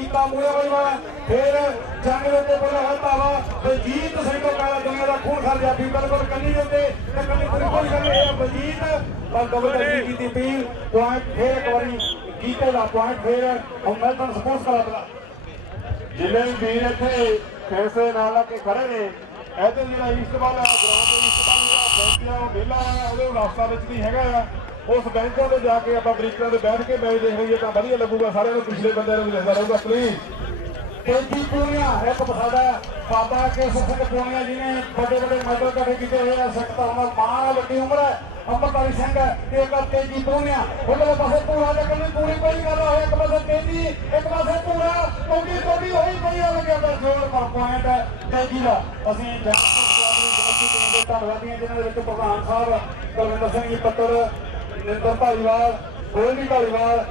ਕੀਤਾ ਮੂਹਰੇ ਵਜਵਾ ਫਿਰ ਜੰਗ ਦੇ ਉੱਤੇ ਪਹਿਲਾ ਹੱਤਾ ਬਲਜੀਤ ਸਿੰਘ ਕਾਲਾ ਦੁਨੀਆ ਦਾ ਖੂਨ ਖਰਜਾ ਵੀ ਬਿਲਕੁਲ ਕੰਨੀ ਦੇ ਉੱਤੇ ਤੇ ਕੰਨੀ ਪੂਰੀ ਕੋਈ ਇਹ ਬਲਜੀਤ। ਪਰ ਡਬਲ ਟੱਚੀ ਕੀਤੀ ਪੀਲ ਪੁਆਇੰਟ ਫੇਰ ਇੱਕ ਵਾਰੀ ਕੀਤੇ ਦਾ ਪੁਆਇੰਟ ਫੇਰ ਮੈਲਬਨ ਸਪੋਰਟਸ ਕਲੱਬ ਦਾ ਜਿੰਨੇ ਵੀ ਵੀਰ ਇੱਥੇ ਫੈਸਲੇ ਨਾਲ ਲਾ ਕੇ ਖੜੇ ਨੇ ਇੱਥੇ ਜਿਹੜਾ ਈਸਟ ਗਰਾਊਂਡ ਦੇ ਈਸਟ ਜਿਹੜਾ ਬੈਂਚ ਉਹ ਵਿਹਲਾ ਉਹਦੇ ਰਸਤਾ ਵਿੱਚ ਨਹੀਂ ਹੈਗਾ ਉਸ ਬੈਂਚਾਂ ਤੇ ਜਾ ਕੇ ਆਪਾਂ ਬ੍ਰਿਕਟਾਂ ਤੇ ਬੈਠ ਕੇ ਮੈਚ ਦੇਖ ਲਈਏ ਤਾਂ ਵਧੀਆ ਲੱਗੂਗਾ ਸਾਰਿਆਂ ਨੂੰ ਪਿਛਲੇ ਬੰਦੇ ਨੂੰ ਵੀ ਲੱਗਦਾ ਰਹੂਗਾ ਪਲੀਜ਼ ਤੇਜੀ ਪੂਰੀਆਂ ਇੱਕ ਸਾਡਾ ਬਾਬਾ ਕੇ ਸਿੰਘ ਪੂਰੀਆਂ ਜਿਹਨੇ ਵੱਡੇ ਵੱਡੇ ਮੈਡਲ ਕੱਢੇ ਕੀਤੇ ਹੋਏ ਆ ਸਿੱਖ ਧਰਮ ਦਾ ਵੱਡੀ ਉਮਰ ਹੈ ਅੰਮ੍ਰਿਤਪਾਲੀ ਸਿੰਘ ਤੇ ਇੱਕ ਤੇਜੀ ਪੂਰੀਆਂ ਉਹਦੇ ਪਾਸੇ ਪੂਰਾ ਤੇ ਕਹਿੰਦੇ ਪੂਰੀ ਕੋਈ ਗੱਲ ਹੋਇਆ ਇੱਕ ਪਾਸੇ ਤੇਜੀ ਇੱਕ ਪਾਸੇ ਪੂਰਾ ਕੋਡੀ ਕੋਡੀ ਹੋਈ ਪਈ ਆ ਲੱਗਿਆ ਤਾਂ ਜੋਰ ਪਰ ਪੁਆਇੰਟ ਹੈ ਤੇਜੀ ਦਾ ਅਸੀਂ ਜਾਨਪੁਰ ਦੇ ਧੰਨਵਾਦੀਆਂ ਜਿਨ੍ਹਾਂ ਦੇ ਵਿੱਚ ਪ੍ਰਧਾਨ ਸਾਹਿਬ ਕੁਲਵਿੰਦਰ ਸਿੰਘ ਜੀ ਪੱਤਰ ਨਿੰਦਰ ਧਾਲੀਵਾਲ ਗੋਲਡੀ ਧਾਲੀਵਾਲ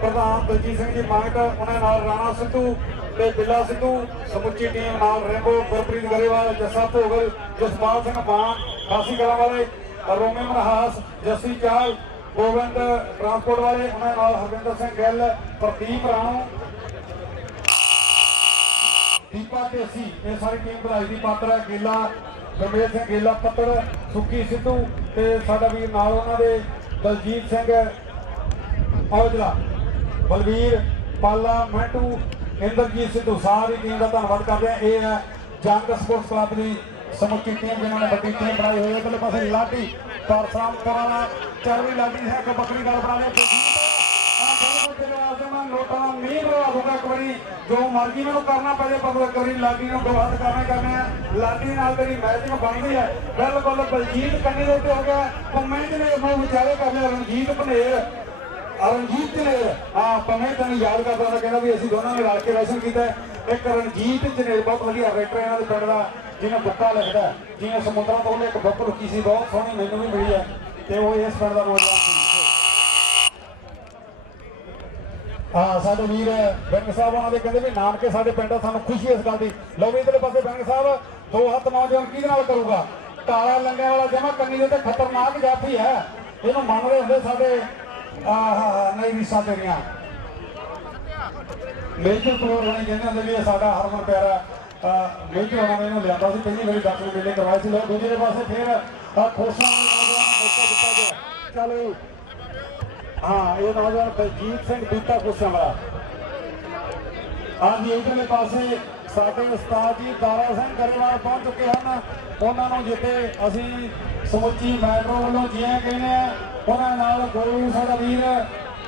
ਪ੍ਰਧਾਨ ਦਲਜੀਤ ਸਿੰਘ ਜੀ ਮਾਨਕ, ਉਹਨਾਂ ਨਾਲ ਰਾਣਾ ਸਿੱਧੂ ਤੇ ਬਿੱਲਾ ਸਿੱਧੂ, ਸਮੁੱਚੀ ਟੀਮ ਨਾਲ ਰੈਂਬੋ, ਗੁਰਪ੍ਰੀਤ ਗਰੇਵਾਲ, ਜੱਸਾ ਭੋਗਲ, ਜਸਪਾਲ ਸਿੰਘ ਮਾਨ ਖਾਸੀ ਕਲਾਂ ਵਾਲੇ, ਰੋਮੇ ਮਨਹਾਸ, ਜੱਸੀ ਚਾਲ, ਗੋਬਿੰਦ ਟਰਾਂਸਪੋਰਟ ਵਾਲੇ, ਉਹਨਾਂ ਨਾਲ ਹਰਵਿੰਦਰ ਸਿੰਘ ਗਿੱਲ, ਪ੍ਰਦੀਪ ਰਾਣੋ, ਦੀਪਾ ਢੇਸੀ ਇਹ ਸਾਰੀ ਟੀਮ ਵਧਾਈ ਦੀ ਪਾਤਰ ਹੈ, ਗੇਲਾ ਗਰਮੇਲ ਸਿੰਘ ਗੇਲਾ ਪੱਤਰ ਸੁੱਕੀ ਸਿੱਧੂ ਤੇ ਸਾਡਾ ਵੀਰ ਨਾਲ ਉਹਨਾਂ ਦੇ ਬਲਜੀਤ ਸਿੰਘ ਔਜਲਾ, ਬਲਵੀਰ ਪਾਲਾ, ਮੈਂਟੂ, ਇੰਦਰਜੀਤ ਸਿੱਧੂ, ਸਾਰੀ ਟੀਮ ਦਾ ਧੰਨਵਾਦ ਕਰਦੇ ਆ ਇਹ ਹੈ ਜੰਗ ਸਪੋਰਟਸ ਕਲੱਬ ਦੀ ਸਮੁੱਚੀ ਟੀਮ ਜਿਨ੍ਹਾਂ ਨੇ ਵੱਡੀ ਟੀਮ ਬਣਾਈ ਹੋਈ ਹੈ। ਇਧਰਲੇ ਪਾਸੇ ਲਾਡੀ ਪਰਸਰਾਮ ਵਾਲਾ ਚਰਵੀ ਲਾਡੀ ਹੈ। ਕਿ ਬੱਕਰੀ ਗੱਲ ਬਣਾ ਲਿਆ। ਲੋਕਾਂ ਦਾ ਮੀਂਹ ਬਰਵਾ ਦੂੰਗਾ ਇੱਕ ਵਾਰੀ ਜੋ ਮਰਜ਼ੀ ਮੈਨੂੰ ਕਰਨਾ ਪਵੇ, ਪਰ ਇੱਕ ਲਾਡੀ ਨੂੰ ਗਵਾਹ ਕਰਨਾ ਕਰਨਾ ਲਾਡੀ ਨਾਲ ਤੇਰੀ ਮੈਚਿੰਗ ਬਣਦੀ ਹੈ, ਬਿਲਕੁਲ ਬਲਜੀਤ ਕੰਨੇ ਦੇ ਉੱਤੇ ਹੋ ਗਿਆ। ਕਮੈਂਟ ਨੇ ਉਹ ਵਿਚਾਰੇ ਕਰ ਰਣਜੀਤ ਭਨੇਰ ਰਣਜੀਤ ਨੇ ਆ ਪਵੇਂ ਤੈਨੂੰ ਯਾਦ ਕਰਦਾ ਤਾਂ ਕਹਿੰਦਾ ਵੀ ਅਸੀਂ ਦੋਨਾਂ ਨੇ ਰਲ ਕੇ ਰੈਸ਼ਨ ਕੀਤਾ ਇੱਕ ਰਣਜੀਤ ਜਨੇਰ ਬਹੁਤ ਵਧੀਆ ਰਾਈਟਰ ਇਹਨਾਂ ਦੇ ਪਿੰਡ ਦਾ, ਜਿਹਨੇ ਬੁੱਕਾ ਲਿਖਦਾ ਹੈ। ਜਿਹਨੇ ਸਮੁੰਦਰਾਂ ਤੋਂ ਉਹਨੇ ਇੱਕ ਬੁੱਕ ਰੁਕੀ ਸੀ, ਬਹੁਤ ਸੋਹਣੀ ਮੈਨੂੰ ਵੀ ਮਿਲੀ ਹੈ। ਤੇ ਉਹ ਇਸ ਪਿੰਡ ਦਾ ਨੌਜਵਾਨ ਸੀ। ਹਾਂ, ਸਾਡੇ ਵੀਰ ਬੈਂਕ ਸਾਹਿਬ ਉਹਨਾਂ ਦੇ ਕਹਿੰਦੇ ਵੀ ਨਾਨਕੇ ਸਾਡੇ ਪਿੰਡ ਸਾਨੂੰ ਖੁਸ਼ੀ ਇਸ ਗੱਲ ਦੀ। ਲਓ ਵੀ ਇਧਰਲੇ ਪਾਸੇ ਬੈਂਕ ਸਾਹਿਬ, ਦੋ ਹੱਥ ਨੌਜਵਾਨ ਕਿਹਦੇ ਨਾਲ ਕਰੂਗਾ? ਕਾਲਾ ਲੰਗਿਆਂ ਵਾਲਾ ਜਮਾ ਕੰਨੀ ਦੇ ਤੇ ਖਤਰਨਾਕ ਜਾਫੀ ਹੈ। ਇਹਨੂੰ ਮੰਨਦੇ ਹੁੰਦੇ ਸਾਡੇ, ਆਹ ਨਹੀਂ ਵੀ ਤੇਰੀਆਂ ਮੇਜਰ ਪ੍ਰੋਰ ਹੋਣੇ ਕਹਿੰਦੇ ਹੁੰਦੇ ਵੀ ਇਹ ਸਾਡਾ ਹਰਮਨ ਪਿਆਰਾ ਮੇਜਰ ਹੋਣਾ ਨੇ ਇਹਨੂੰ ਲਿਆਂਦਾ ਸੀ, ਪਹਿਲੀ ਵਾਰੀ ਡਾਕਟਰ ਮੇਲੇ ਕਰਵਾਏ ਸੀ। ਲੋ ਦੂਜੇ ਪਾਸੇ ਫੇਰ, ਆਹ ਨੂੰ ਨੌਜਵਾਨ ਮੌਕਾ ਦਿੱਤਾ ਗਿਆ। ਚਲੋ ਹਾਂ, ਇਹ ਨੌਜਵਾਨ ਬਲਜੀਤ ਸਿੰਘ ਬੀਤਾ ਖੋਸਾਂ ਵਾਲਾ ਹਾਂਜੀ, ਇਧਰਲੇ ਪਾਸੇ ਸਾਡੇ ਉਸਤਾਦ ਜੀ ਦਾਰਾ ਸਿੰਘ ਗਰੇਵਾਲ ਪਹੁੰਚ ਚੁੱਕੇ ਹਨ। ਉਹਨਾਂ ਨੂੰ ਜਿੱਤੇ ਅਸੀਂ ਸਮੁੱਚੀ ਮੈਟਰੋ ਵੱਲੋਂ ਜੀਆਂ ਕਹਿੰਦੇ ਆ, ਉਹਨਾਂ ਨਾਲ ਗੋਲੂ ਸਾਡਾ ਵੀਰ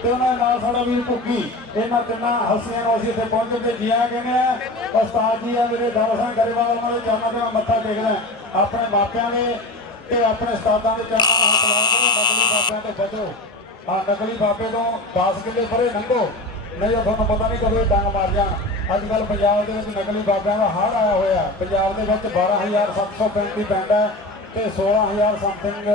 ਤੇ ਉਹਨਾਂ ਨਾਲ ਸਾਡਾ ਵੀਰ ਭੁੱਗੀ ਇਹਨਾਂ ਤਿੰਨਾਂ ਹਸੀਆਂ ਨੂੰ ਅਸੀਂ ਇੱਥੇ ਪਹੁੰਚ ਕੇ ਜੀਆਂ ਕਹਿੰਦੇ ਆ, ਉਸਤਾਦ ਜੀ ਆ ਮੇਰੇ ਦਾਰਾ ਸਿੰਘ ਗਰੇਵਾਲ ਉਹਨਾਂ ਦੇ ਚਰਨਾਂ ਤੇ ਮੈਂ ਮੱਥਾ ਟੇਕਦਾ ਆਪਣੇ ਮਾਪਿਆਂ ਦੇ ਤੇ ਆਪਣੇ ਉਸਤਾਦਾਂ ਦੇ ਚਰਨਾਂ ਨੂੰ ਹੱਥ ਲਾਉਂਦੇ ਨਕਲੀ ਬਾਬਿਆਂ ਤੋਂ ਬਚੋ। ਆ ਨਕਲੀ ਬਾਬੇ ਤੋਂ 10 ਕਿੱਲੇ ਪਰੇ ਲੰਘੋ। ਨਹੀਂ ਤਾਂ ਤੁਹਾਨੂੰ ਪਤਾ ਨਹੀਂ ਕਦੋਂ ਇਹ ਡੰਗ ਮਾਰ ਜਾਣ। ਅੱਜ ਕੱਲ ਪੰਜਾਬ ਦੇ ਵਿੱਚ ਨਕਲੀ ਬਾਬਿਆਂ ਦਾ ਹੜ ਆਇਆ ਹੋਇਆ ਪੰਜਾਬ ਦੇ ਵਿੱਚ 12735 ਪਿੰਡ ਹੈ ਤੇ 16000 ਸਮਥਿੰਗ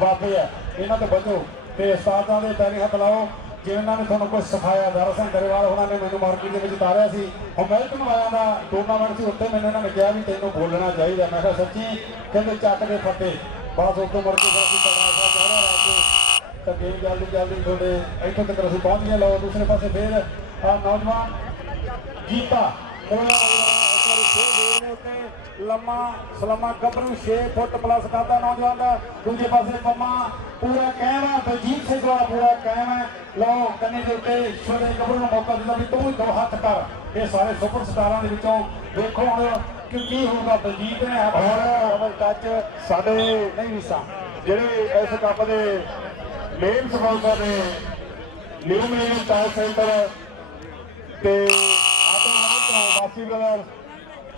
ਬਾਬੇ ਹੈ। ਇਹਨਾਂ ਤੋਂ ਬਚੋ ਤੇ ਉਸਤਾਦਾਂ ਦੇ ਪੈਰੀ ਹੱਥ ਲਾਓ। ਜਿਵੇਂ ਇਹਨਾਂ ਨੇ ਤੁਹਾਨੂੰ ਕੁਝ ਸਿਖਾਇਆ ਦਰ ਸਿੰਘ ਉਹਨਾਂ ਨੇ ਮੈਨੂੰ ਮਾਰਕੀਟ ਦੇ ਵਿੱਚ ਤਾਰਿਆ ਸੀ। ਅਮਰੀਕਨ ਵਾਲਿਆਂ ਦਾ ਟੂਰਨਾਮੈਂਟ ਸੀ ਉੱਤੇ ਮੈਨੂੰ ਇਹਨਾਂ ਨੇ ਕਿਹਾ ਵੀ ਤੈਨੂੰ ਬੋਲਣਾ ਚਾਹੀਦਾ। ਮੈਂ ਕਿਹਾ, ਸੱਚੀ? ਕਹਿੰਦੇ, ਚੱਕ ਦੇ ਫੱਟੇ। ਬਸ ਉਸ ਤੋਂ ਮੁੜ ਕੇ ਫਿਰ ਅਸੀਂ ਤਗੜਾ ਸਾਹਿਬ ਚੜ੍ਹਿਆ ਰਹਿ ਕੇ ਤਾਂ ਗੇਮ ਜਲਦੀ ਜਲਦੀ ਤੁਹਾਡੇ ਇੱਥੋਂ ਤੱਕ ਅਸੀਂ ਪਹੁੰਚ ਗਏ। ਲਓ ਦੂਸਰੇ ਪਾਸੇ ਫੇਰ ਆ ਨੌਜਵਾਨ ਉੱਤੇ ਲੰਮਾ ਸਲਮਾ ਗੱਭਰੂ 6 ਫੁੱਟ ਪਲੱਸ ਕਰਦਾ ਨੌਜਵਾਨ ਦਾ। ਦੂਜੇ ਪਾਸੇ ਪੰਮਾ ਪੂਰਾ ਕਾਇਮ ਹੈ ਬਲਜੀਤ ਸਿੰਘ ਵਾਲਾ ਪੂਰਾ ਕਾਇਮ ਹੈ। ਲਓ ਕੰਨੇ ਦੇ ਉੱਤੇ ਛੋਟੇ ਗੱਭਰੂ ਨੂੰ ਮੌਕਾ ਦਿੱਤਾ ਵੀ ਤੂੰ ਦੋ ਹੱਥ ਕਰ। ਇਹ ਸਾਰੇ ਸੁਪਰ ਸਟਾਰਾਂ ਦੇ ਵਿੱਚੋਂ ਵੇਖੋ ਹੁਣ ਕਿ ਕੀ ਹੋਊਗਾ। ਬਲਜੀਤ ਨੇ ਹੁਣ ਟੱਚ ਸਾਡੇ ਨਹੀਂ ਵਿਸਾ ਜਿਹੜੇ ਇਸ ਕੱਪ ਦੇ ਮੇਨ ਸਪਾਂਸਰ ਨੇ ਨਿਊ ਮੇਨ ਟਾਇਰ ਸੈਂਟਰ ਤੇ ਆਟੋ ਵਾਸੀ ਬ੍ਰਦਰ,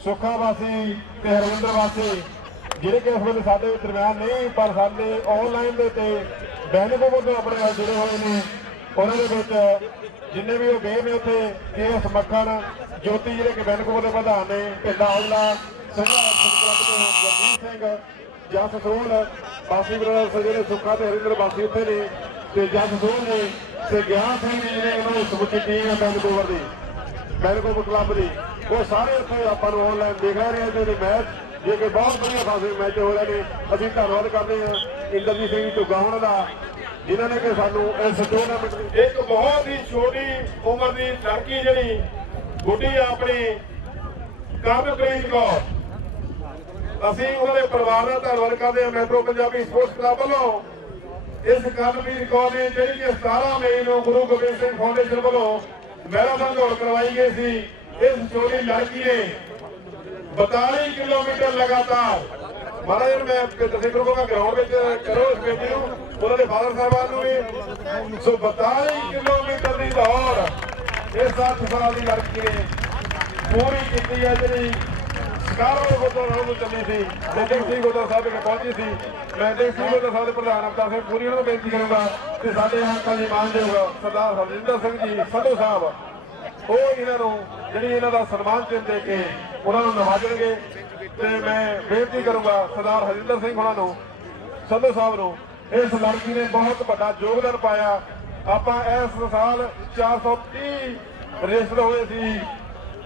ਸੁੱਖਾ ਵਾਸੀ ਤੇ ਹਰਵਿੰਦਰ ਵਾਸੀ, ਜਿਹੜੇ ਕਿ ਇਸ ਵੇਲੇ ਸਾਡੇ ਦਰਮਿਆਨ ਨਹੀਂ, ਪਰ ਸਾਡੇ ਆਨਲਾਈਨ ਦੇ ਤੇ ਬੈਨਕੋ ਵੱਲੋਂ ਆਪਣੇ ਨਾਲ ਜੁੜੇ ਹੋਏ ਨੇ। ਉਹਨਾਂ ਦੇ ਵਿੱਚ ਜਿੰਨੇ ਵੀ ਉਹ ਗਏ ਨੇ ਉੱਥੇ ਕੇਸ ਮੱਖਣ, ਜੋਤੀ ਜਿਹੜੇ ਕਿ ਬੈਨਕੋ ਦੇ ਪ੍ਰਧਾਨ ਨੇ, ਪਿੰਡਾ ਔਜਲਾ ਸੰਘਾ ਕਲੱਬ ਸਿੰਘ ਜਸ ਸੋਹਣ, ਬਾਸੀ ਬ੍ਰਦਰਸ ਜਿਹੜੇ ਸੁੱਖਾ ਤੇ ਹਰਿੰਦਰ ਬਾਸੀ ਉੱਥੇ ਨੇ ਤੇ ਜਸ ਸੋਹਣ ਨੇ ਤੇ ਗਿਆਨ ਸਿੰਘ ਜੀ ਜਿਹੜੇ ਉਹਨਾਂ ਸਮੁੱਚੀ ਟੀਮ ਹੈ ਬੈਂਕੋਵਰ ਦੀ ਬੈਂਕੋਵਰ ਕਲੱਬ ਦੀ। ਉਹ ਸਾਰੇ ਉੱਥੇ ਆਪਾਂ ਨੂੰ ਆਨਲਾਈਨ ਦੇਖ ਰਹੇ ਨੇ ਤੇ ਮੈਚ ਜੇ ਕਿ ਬਹੁਤ ਵਧੀਆ ਖਾਸੇ ਮੈਚ ਹੋ ਰਹੇ ਨੇ, ਅਸੀਂ ਧੰਨਵਾਦ ਕਰਦੇ ਹਾਂ ਇੰਦਰਜੀਤ ਸਿੰਘ ਢੁੱਗਾ ਦਾ, ਜਿਨ੍ਹਾਂ ਨੇ ਕਿ ਸਾਨੂੰ ਇਸ ਟੂਰਨਾਮੈਂਟ ਇੱਕ ਬਹੁਤ ਹੀ ਛੋਟੀ ਉਮਰ ਦੀ ਲੜਕੀ ਜਿਹੜੀ, ਗੁੱਡੀ ਆਪਣੀ, ਕਰਮਪ੍ਰੀਤ ਕੌਰ। ਅਸੀਂ ਉਹਨਾਂ ਦੇ ਪਰਿਵਾਰ ਦਾ ਧੰਨਵਾਦ ਕਰਦੇ ਹਾਂ ਮੈਟਰੋ ਪੰਜਾਬੀ ਸਪੋਰਟਸ ਕਲੱਬ ਵੱਲੋਂ। ਇਸ ਕਰਮਪ੍ਰੀਤ ਕੌਰ ਨੇ ਜਿਹੜੀ ਕਿ 17 ਮਈ ਨੂੰ ਗੁਰੂ ਗੋਬਿੰਦ ਸਿੰਘ ਫਾਊਂਡੇਸ਼ਨ ਵੱਲੋਂ ਮੈਰਾਥਨ ਦੌੜ ਕਰਵਾਈ ਗਈ ਸੀ। ਇਸ ਛੋਟੀ ਲੜਕੀ ਨੇ 42 ਕਿਲੋਮੀਟਰ ਲਗਾਤਾਰ, ਮਹਾਰਾਜ ਮੈਂ ਤੁਸੀਂ ਕਰੋਗਾ ਗਰਾਊਂਡ ਵਿੱਚ ਕਰੋ ਇਸ ਬੇਟੀ ਨੂੰ, ਉਹਨਾਂ ਦੇ ਫਾਦਰ ਸਾਹਿਬਾਨ ਨੂੰ ਵੀ। ਸੋ 42 ਕਿਲੋਮੀਟਰ ਦੀ ਦੌੜ ਇਸ 8 ਸਾਲ ਦੀ ਲੜਕੀ ਨੇ ਪੂਰੀ ਕੀਤੀ ਹੈ ਜਿਹੜੀ ਸਕਾਰੋ ਗੁਰਦੁਆਰਾ ਨੂੰ ਚੱਲੀ ਸੀ। ਤੇ ਸਿੰਘ ਸਿੰਘ ਸਾਹਿਬ ਵਿਖੇ ਪਹੁੰਚੀ ਸੀ। ਮੈਂ ਤੇ ਸਿੰਘ ਗੁਰਦੁਆਰਾ ਸਾਹਿਬ ਦੇ ਪ੍ਰਧਾਨ ਅਵਤਾਰ ਸਿੰਘ ਪੂਰੀ ਨੂੰ ਬੇਨਤੀ ਕਰੂੰਗਾ ਕਿ ਸਾਡੇ ਅੰਕਲ ਜੀ ਮਾਨਯੋਗ ਸਰਦਾਰ ਹਰਜਿੰਦਰ ਸਿੰਘ ਜੀ ਸੰਧੂ ਸਾਹਿਬ, ਉਹ ਇਹਨਾਂ ਨੂੰ ਜਿਹੜੀ ਇਹਨਾਂ ਦਾ ਸਨਮਾਨ ਚਿੰਨ੍ਹ ਦੇ ਕੇ ਉਹਨਾਂ ਨੂੰ ਨਵਾਜਣਗੇ। ਤੇ ਮੈਂ ਬੇਨਤੀ ਕਰੂੰਗਾ ਸਰਦਾਰ ਹਰਜਿੰਦਰ ਸਿੰਘ ਉਹਨਾਂ ਨੂੰ ਸੰਧੂ ਸਾਹਿਬ ਨੂੰ, ਇਸ ਲੜਕੀ ਨੇ ਬਹੁਤ ਵੱਡਾ ਯੋਗਦਾਨ ਪਾਇਆ। ਆਪਾਂ ਇਸ ਸਾਲ 430 ਰਜਿਸਟਰ ਹੋਏ ਸੀ।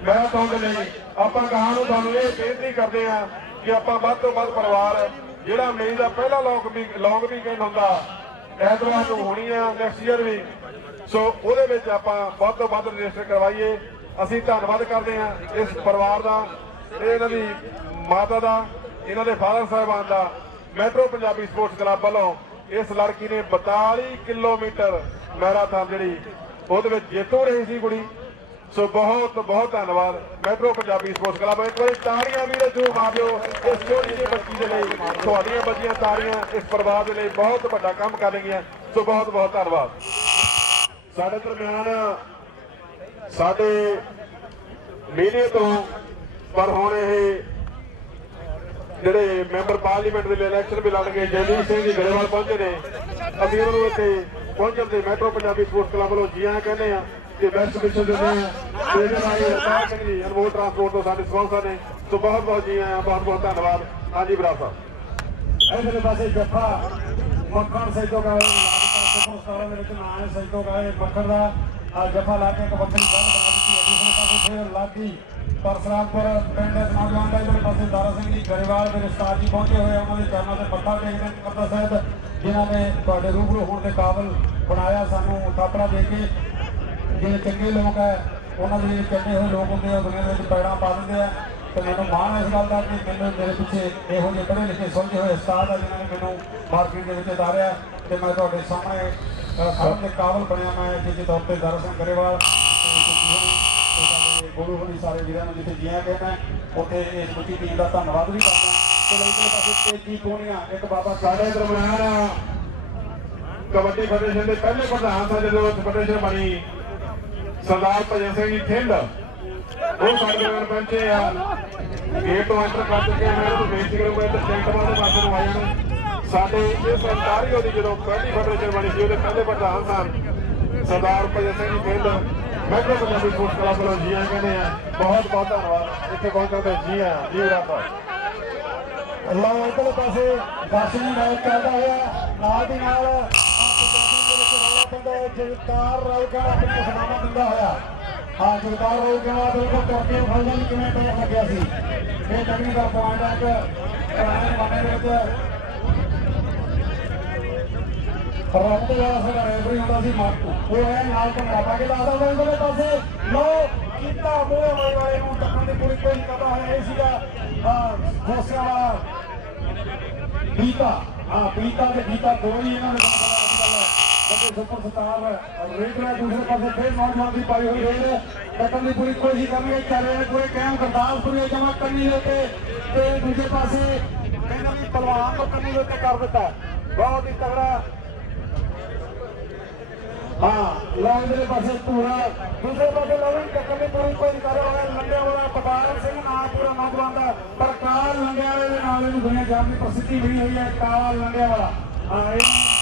ਮੈਰਾਥਨ ਦੇ ਲਈ ਆਪਾਂ ਕਹਾਂ ਨੂੰ ਤੁਹਾਨੂੰ ਇਹ ਬੇਨਤੀ ਕਰਦੇ ਆ ਕਿ ਆਪਾਂ ਵੱਧ ਤੋਂ ਵੱਧ ਪਰਿਵਾਰ, ਜਿਹੜਾ ਮਈ ਦਾ ਪਹਿਲਾ ਲੌਂਗ ਵੀ ਲੌਂਗ ਵੀਕਐਂਡ ਹੁੰਦਾ, ਐਤਵਾਰ ਨੂੰ ਹੋਣੀ ਆ ਨੈਕਸਟ ਈਅਰ ਵੀ। ਸੋ ਉਹਦੇ ਵਿੱਚ ਆਪਾਂ ਵੱਧ ਤੋਂ ਵੱਧ ਰਜਿਸਟਰ ਕਰਵਾਈਏ। ਅਸੀਂ ਧੰਨਵਾਦ ਕਰਦੇ ਆ ਇਸ ਪਰਿਵਾਰ ਦਾ ਇਹਨਾਂ ਦੀ ਮਾਤਾ ਦਾ, ਇਹਨਾਂ ਦੇ ਫਾਦਰ ਸਾਹਿਬਾਨ ਦਾ, ਮੈਟਰੋ ਪੰਜਾਬੀ ਸਪੋਰਟਸ ਕਲੱਬ ਵੱਲੋਂ ਇਸ ਲੜਕੀ ਨੇ 42 ਕਿਲੋਮੀਟਰ ਮੈਰਾਥਨ ਜਿਹੜੀ, ਉਹਦੇ ਵਿੱਚ ਜੇਤੂ ਰਹੀ ਸੀ ਕੁੜੀ। ਸੋ ਬਹੁਤ ਬਹੁਤ ਧੰਨਵਾਦ। ਮੈਟਰੋ ਪੰਜਾਬੀ ਸਪੋਰਟਸ ਕਲੱਬ ਇੱਕ ਵਾਰੀ ਤਾੜੀਆਂ ਵੀਰੇ ਜੂ ਮਾਰਿਓ ਇਸ ਛੋਟੀ ਜਿਹੀ ਬੱਚੀ ਦੇ ਲਈ, ਤੁਹਾਡੀਆਂ ਬੱਚੀਆਂ ਤਾੜੀਆਂ ਇਸ ਪਰਿਵਾਰ ਦੇ ਲਈ ਬਹੁਤ ਵੱਡਾ ਕੰਮ ਕਰਨਗੀਆਂ ਸੋ ਬਹੁਤ ਬਹੁਤ ਧੰਨਵਾਦ। ਸਾਡੇ ਦਰਮਿਆਨ, ਸਾਡੇ ਮੀਡੀਆ ਤੋਂ, ਪਰ ਹੁਣ ਇਹ ਜਿਹੜੇ ਮੈਂਬਰ ਪਾਰਲੀਮੈਂਟ ਦੇ ਇਲੈਕਸ਼ਨ ਵੀ ਲੜਨਗੇ ਜੈਦੀਪ ਸਿੰਘ ਜੀ ਗਰੇਵਾਲ ਪਹੁੰਚੇ ਨੇ, ਅਸੀਂ ਉਹਨਾਂ ਨੂੰ ਇੱਥੇ ਪਹੁੰਚਣ ਤੇ ਮੈਟਰੋ ਪੰਜਾਬੀ ਸਪੋਰਟਸ ਕਲੱਬ ਵੱਲੋਂ ਜੀ ਆਇਆਂ ਕਹਿੰਦੇ ਆ ਕਿ ਬੈਸਟ ਵਿਸ਼ੇ ਦਿੰਦੇ ਆ। ਨਾਲ ਰਤਾਰ ਸਿੰਘ ਜੀ ਅਨਮੋਲ ਟਰਾਂਸਪੋਰਟ ਤੋਂ ਸਾਡੇ ਸਪਾਂਸਰ ਨੇ। ਸੋ ਬਹੁਤ ਬਹੁਤ ਜੀ ਆਇਆਂ ਬਹੁਤ ਬਹੁਤ ਧੰਨਵਾਦ। ਹਾਂਜੀ ਬਰਾ ਸਾਹਿਬ। ਇਧਰਲੇ ਪਾਸੇ ਜੱਫਾ। ਮੱਖਣ ਸੈਦੋ ਗਾਏ। ਲਾਗਤਾ ਦੇ ਵਿੱਚ ਨਾਂ ਹੈ ਸੈਦੋ ਗਾਏ। ਮੱਖਣ ਦਾ ਆ ਜੱਫਾ ਲਾ ਕੇ ਇੱਕ ਵੱਖਰੀ ਗੱਲ ਬਣਾ ਦਿੱਤੀ ਹੈ। ਪਾਸੇ ਫਿਰ ਲਾਗੀ ਪਰਸਰਾਮਪੁਰ ਪਿੰਡ ਦੇ ਦਾ ਇਧਰਲੇ ਪਾਸੇ ਦਾਰਾ ਸਿੰਘ ਜੀ ਗਰੇਵਾਲ ਦੇ ਰਿਸ਼ਤਾਰ ਜੀ ਪਹੁੰਚੇ ਹੋਏ ਉਹਨਾਂ ਦੇ ਚਰਨਾਂ ਤੇ ਮੱਥਾ ਟੇਕਦੇ ਨੇ। ਸਾਹਿਬ, ਜਿਨ੍ਹਾਂ ਨੇ ਤੁਹਾਡੇ ਰੂਬਰੂ ਹੋਣ ਦੇ ਕਾਬਲ ਬਣਾਇਆ ਸਾਨੂੰ ਥਾਪੜਾ ਦੇ ਕੇ ਜਿਹੜੇ ਚੰਗੇ ਲੋਕ ਹੈ ਉਹਨਾਂ ਦੇ ਚੰਗੇ ਹੋਏ ਲੋਕ ਹੁੰਦੇ ਆ ਉਹ ਦੁਨੀਆ ਦੇ ਵਿੱਚ ਪੈੜਾਂ ਪਾ ਦਿੰਦੇ ਆ। ਤੇ ਮੈਨੂੰ ਮਾਣ ਹੈ ਇਸ ਗੱਲ ਦਾ ਕਿ ਮੈਨੂੰ ਮੇਰੇ ਪਿੱਛੇ ਇਹੋ ਜਿਹੇ ਪੜ੍ਹੇ ਲਿਖੇ ਸੁਲਝੇ ਹੋਏ ਉਸਤਾਦ ਆ ਜਿਨ੍ਹਾਂ ਨੇ ਮੈਨੂੰ ਮਾਰਕੀਟ ਦੇ ਵਿੱਚ ਉਤਾਰਿਆ ਤੇ ਮੈਂ ਤੁਹਾਡੇ ਸਾਹਮਣੇ ਅ, ਦੇ ਕਾਬਲ ਬਣਿਆ ਮੈਂ ਜਿੱਥੇ ਤੌਰ ਤੇ ਦਰਸ਼ਨ ਕਰੇਵਾਲ ਗੁਰੂ ਹੋਣੀ ਸਾਰੇ ਵੀਰਾਂ ਨੂੰ ਜਿੱਥੇ ਜੀਆਂ ਗਏ ਮੈਂ ਉੱਥੇ ਇਸ ਮੁੱਠੀ ਟੀਮ ਦਾ ਧੰਨਵਾਦ ਵੀ ਕਰਦਾ। ਤੇ ਇਧਰਲੇ ਪਾਸੇ ਤੇਜੀ ਕੋਣੀਆਂ ਇੱਕ ਬਾਬਾ ਸਾਡੇ ਦਰਮਿਆਨ ਕਬੱਡੀ ਫੈਡਰੇਸ਼ਨ ਦੇ ਪਹਿਲੇ ਪ੍ਰਧਾਨ ਸਨ ਜਦੋਂ ਫੈਡਰੇਸ਼ਨ ਬਣੀ। ਸਰਦਾਰ ਭਜਨ ਸਿੰਘ ਜੀ ਥਿੰਦ ਉਹ ਸਾਡੇ ਦਰਮਿਆਨ ਪਹੁੰਚੇ ਆ। ਗੇਟ ਤੋਂ ਐਂਟਰ ਕਰ ਚੁੱਕੇ ਮੈਂ ਉਹਨੂੰ ਬੇਨਤੀ ਕਰੂੰਗਾ ਇੱਧਰ ਸੈਂਟਰ ਦੇ ਪਾਸੇ ਨੂੰ ਆ ਜਾਣ। ਸਾਡੇ ਇਸ ਅੰਟਾਰੀਓ ਦੀ ਜਦੋਂ ਪਹਿਲੀ ਫੈਡਰੇਸ਼ਨ ਬਣੀ ਸੀ, ਉਹਦੇ ਪਹਿਲੇ ਪ੍ਰਧਾਨ ਸਨ Sardar Bhajan Singh ji Thind metro Punjabi sports club ਵੱਲੋਂ ਜੀ ਆਇਆਂ ਕਹਿੰਦੇ ਆ। ਬਹੁਤ ਬਹੁਤ ਧੰਨਵਾਦ। ਇੱਥੇ ਪਹੁੰਚਣ ਤੇ ਜੀ ਆ ਜੀ ਰਾਪਾ ਅੱਲਾਹ ਇਧਰਲੇ ਪਾਸੇ ਦਰਸ਼ਨੀ ਮੈਚ ਚੱਲਦਾ ਹੋਇਆ। ਨਾਲ ਦੀ ਨਾਲ ਦੇ ਵਿੱਚ ਜਗਤਾਰ ਰੌਲਕਾ ਆਪਣੀ ਸਨਾਮਾ ਦਿੰਦਾ ਹੋਇਆ। ਹਾਂ, ਜਗਤਾਰ ਰੌਲਕਾ ਬਿਲਕੁਲ ਟੋਕੇ ਫਾਈਨਲ ਕਿਵੇਂ ਪੈਰ ਲੱਗਿਆ ਸੀ। ਇਹ ਤਕਨੀ ਦਾ ਪੁਆਇੰਟ ਹੈ ਕਿ ਪੁਰਾਣੇ ਜ਼ਮਾਨੇ ਦੇ ਵਿੱਚ ਰੌਂਦੇ ਵਾਲਾ ਸਾਡਾ ਰੈਫਰੀ ਹੁੰਦਾ ਸੀ ਮਾਰਕੂ ਉਹ ਐ ਨਾਲ ਤੋਂ ਪਾ ਕੇ ਲਾਦਾ ਹੁੰਦਾ ਉਹਦੇ ਪਾਸੇ। ਲੋ ਕੀਤਾ ਮੋਹ ਵਾਲੇ ਨੂੰ ਟੱਕਣ ਦੀ ਪੂਰੀ ਕੋਈ ਕਰਦਾ ਹੋਇਆ ਇਹ ਸੀਗਾ, ਹਾਂ ਹੌਸਲਾ ਵਾਲਾ। ਬੀਤਾ। ਹਾਂ, ਬੀਤਾ ਤੇ ਬੀਤਾ ਦੋ ਹੀ ਇਹਨਾਂ ਨੇ ਬਣਾਇਆ ਅੱਜ ਕੱਲ੍ਹ ਵੱਡੇ ਸੁਪਰ ਸਟਾਰ ਰੇਡਰ ਦੂਸਰੇ ਪਾਸੇ ਫਿਰ ਨੌਜਵਾਨ ਦੀ ਪਾਈ ਹੋਈ ਰੇਡ ਕੱਟਣ ਦੀ ਪੂਰੀ ਕੋਸ਼ਿਸ਼ ਕਰ ਰਹੀ ਚੱਲ ਰਿਹਾ ਪੂਰੇ ਕਾਇਮ ਗੁਰਦਾਸਪੁਰ ਇਹ ਜਮਾ ਕਰਨੀ ਦੇ ਤੇ ਤੇ ਦੂਜੇ ਪਾਸੇ ਕਹਿੰਦਾ ਵੀ ਪਹਿਲਵਾਨ ਨੂੰ ਕਰਨੀ ਦੇ ਉੱਤੇ ਕਰ ਦਿੱਤਾ ਬਹੁਤ ਹੀ ਤਗੜਾ ਹਾਂ ਲਾਈਨ ਦੇ ਪਾਸੇ ਪੂਰਾ ਦੂਸਰੇ ਪਾਸੇ ਲਵਿੰਗ ਟੱਕਰ ਦੀ ਪੂਰੀ ਕੋਈ ਕਰ ਰਿਹਾ ਲੰਡਿਆ ਵਾਲਾ ਪਟਾਲ ਸਿੰਘ ਨਾਮ ਪੂਰਾ ਨੌਜਵਾਨ ਦਾ। ਪਰ ਕਾਲ ਲੰਡਿਆ ਵਾਲੇ ਦੇ ਨਾਲ ਇਹਨੂੰ ਦੁਨੀਆ ਜਾਣ ਦੀ ਪ੍ਰਸਿੱਧੀ ਮਿਲੀ ਹੋਈ ਹੈ, ਕਾਲ ਲੰਡਿਆ ਵਾਲਾ। ਹਾਂ, ਇਹ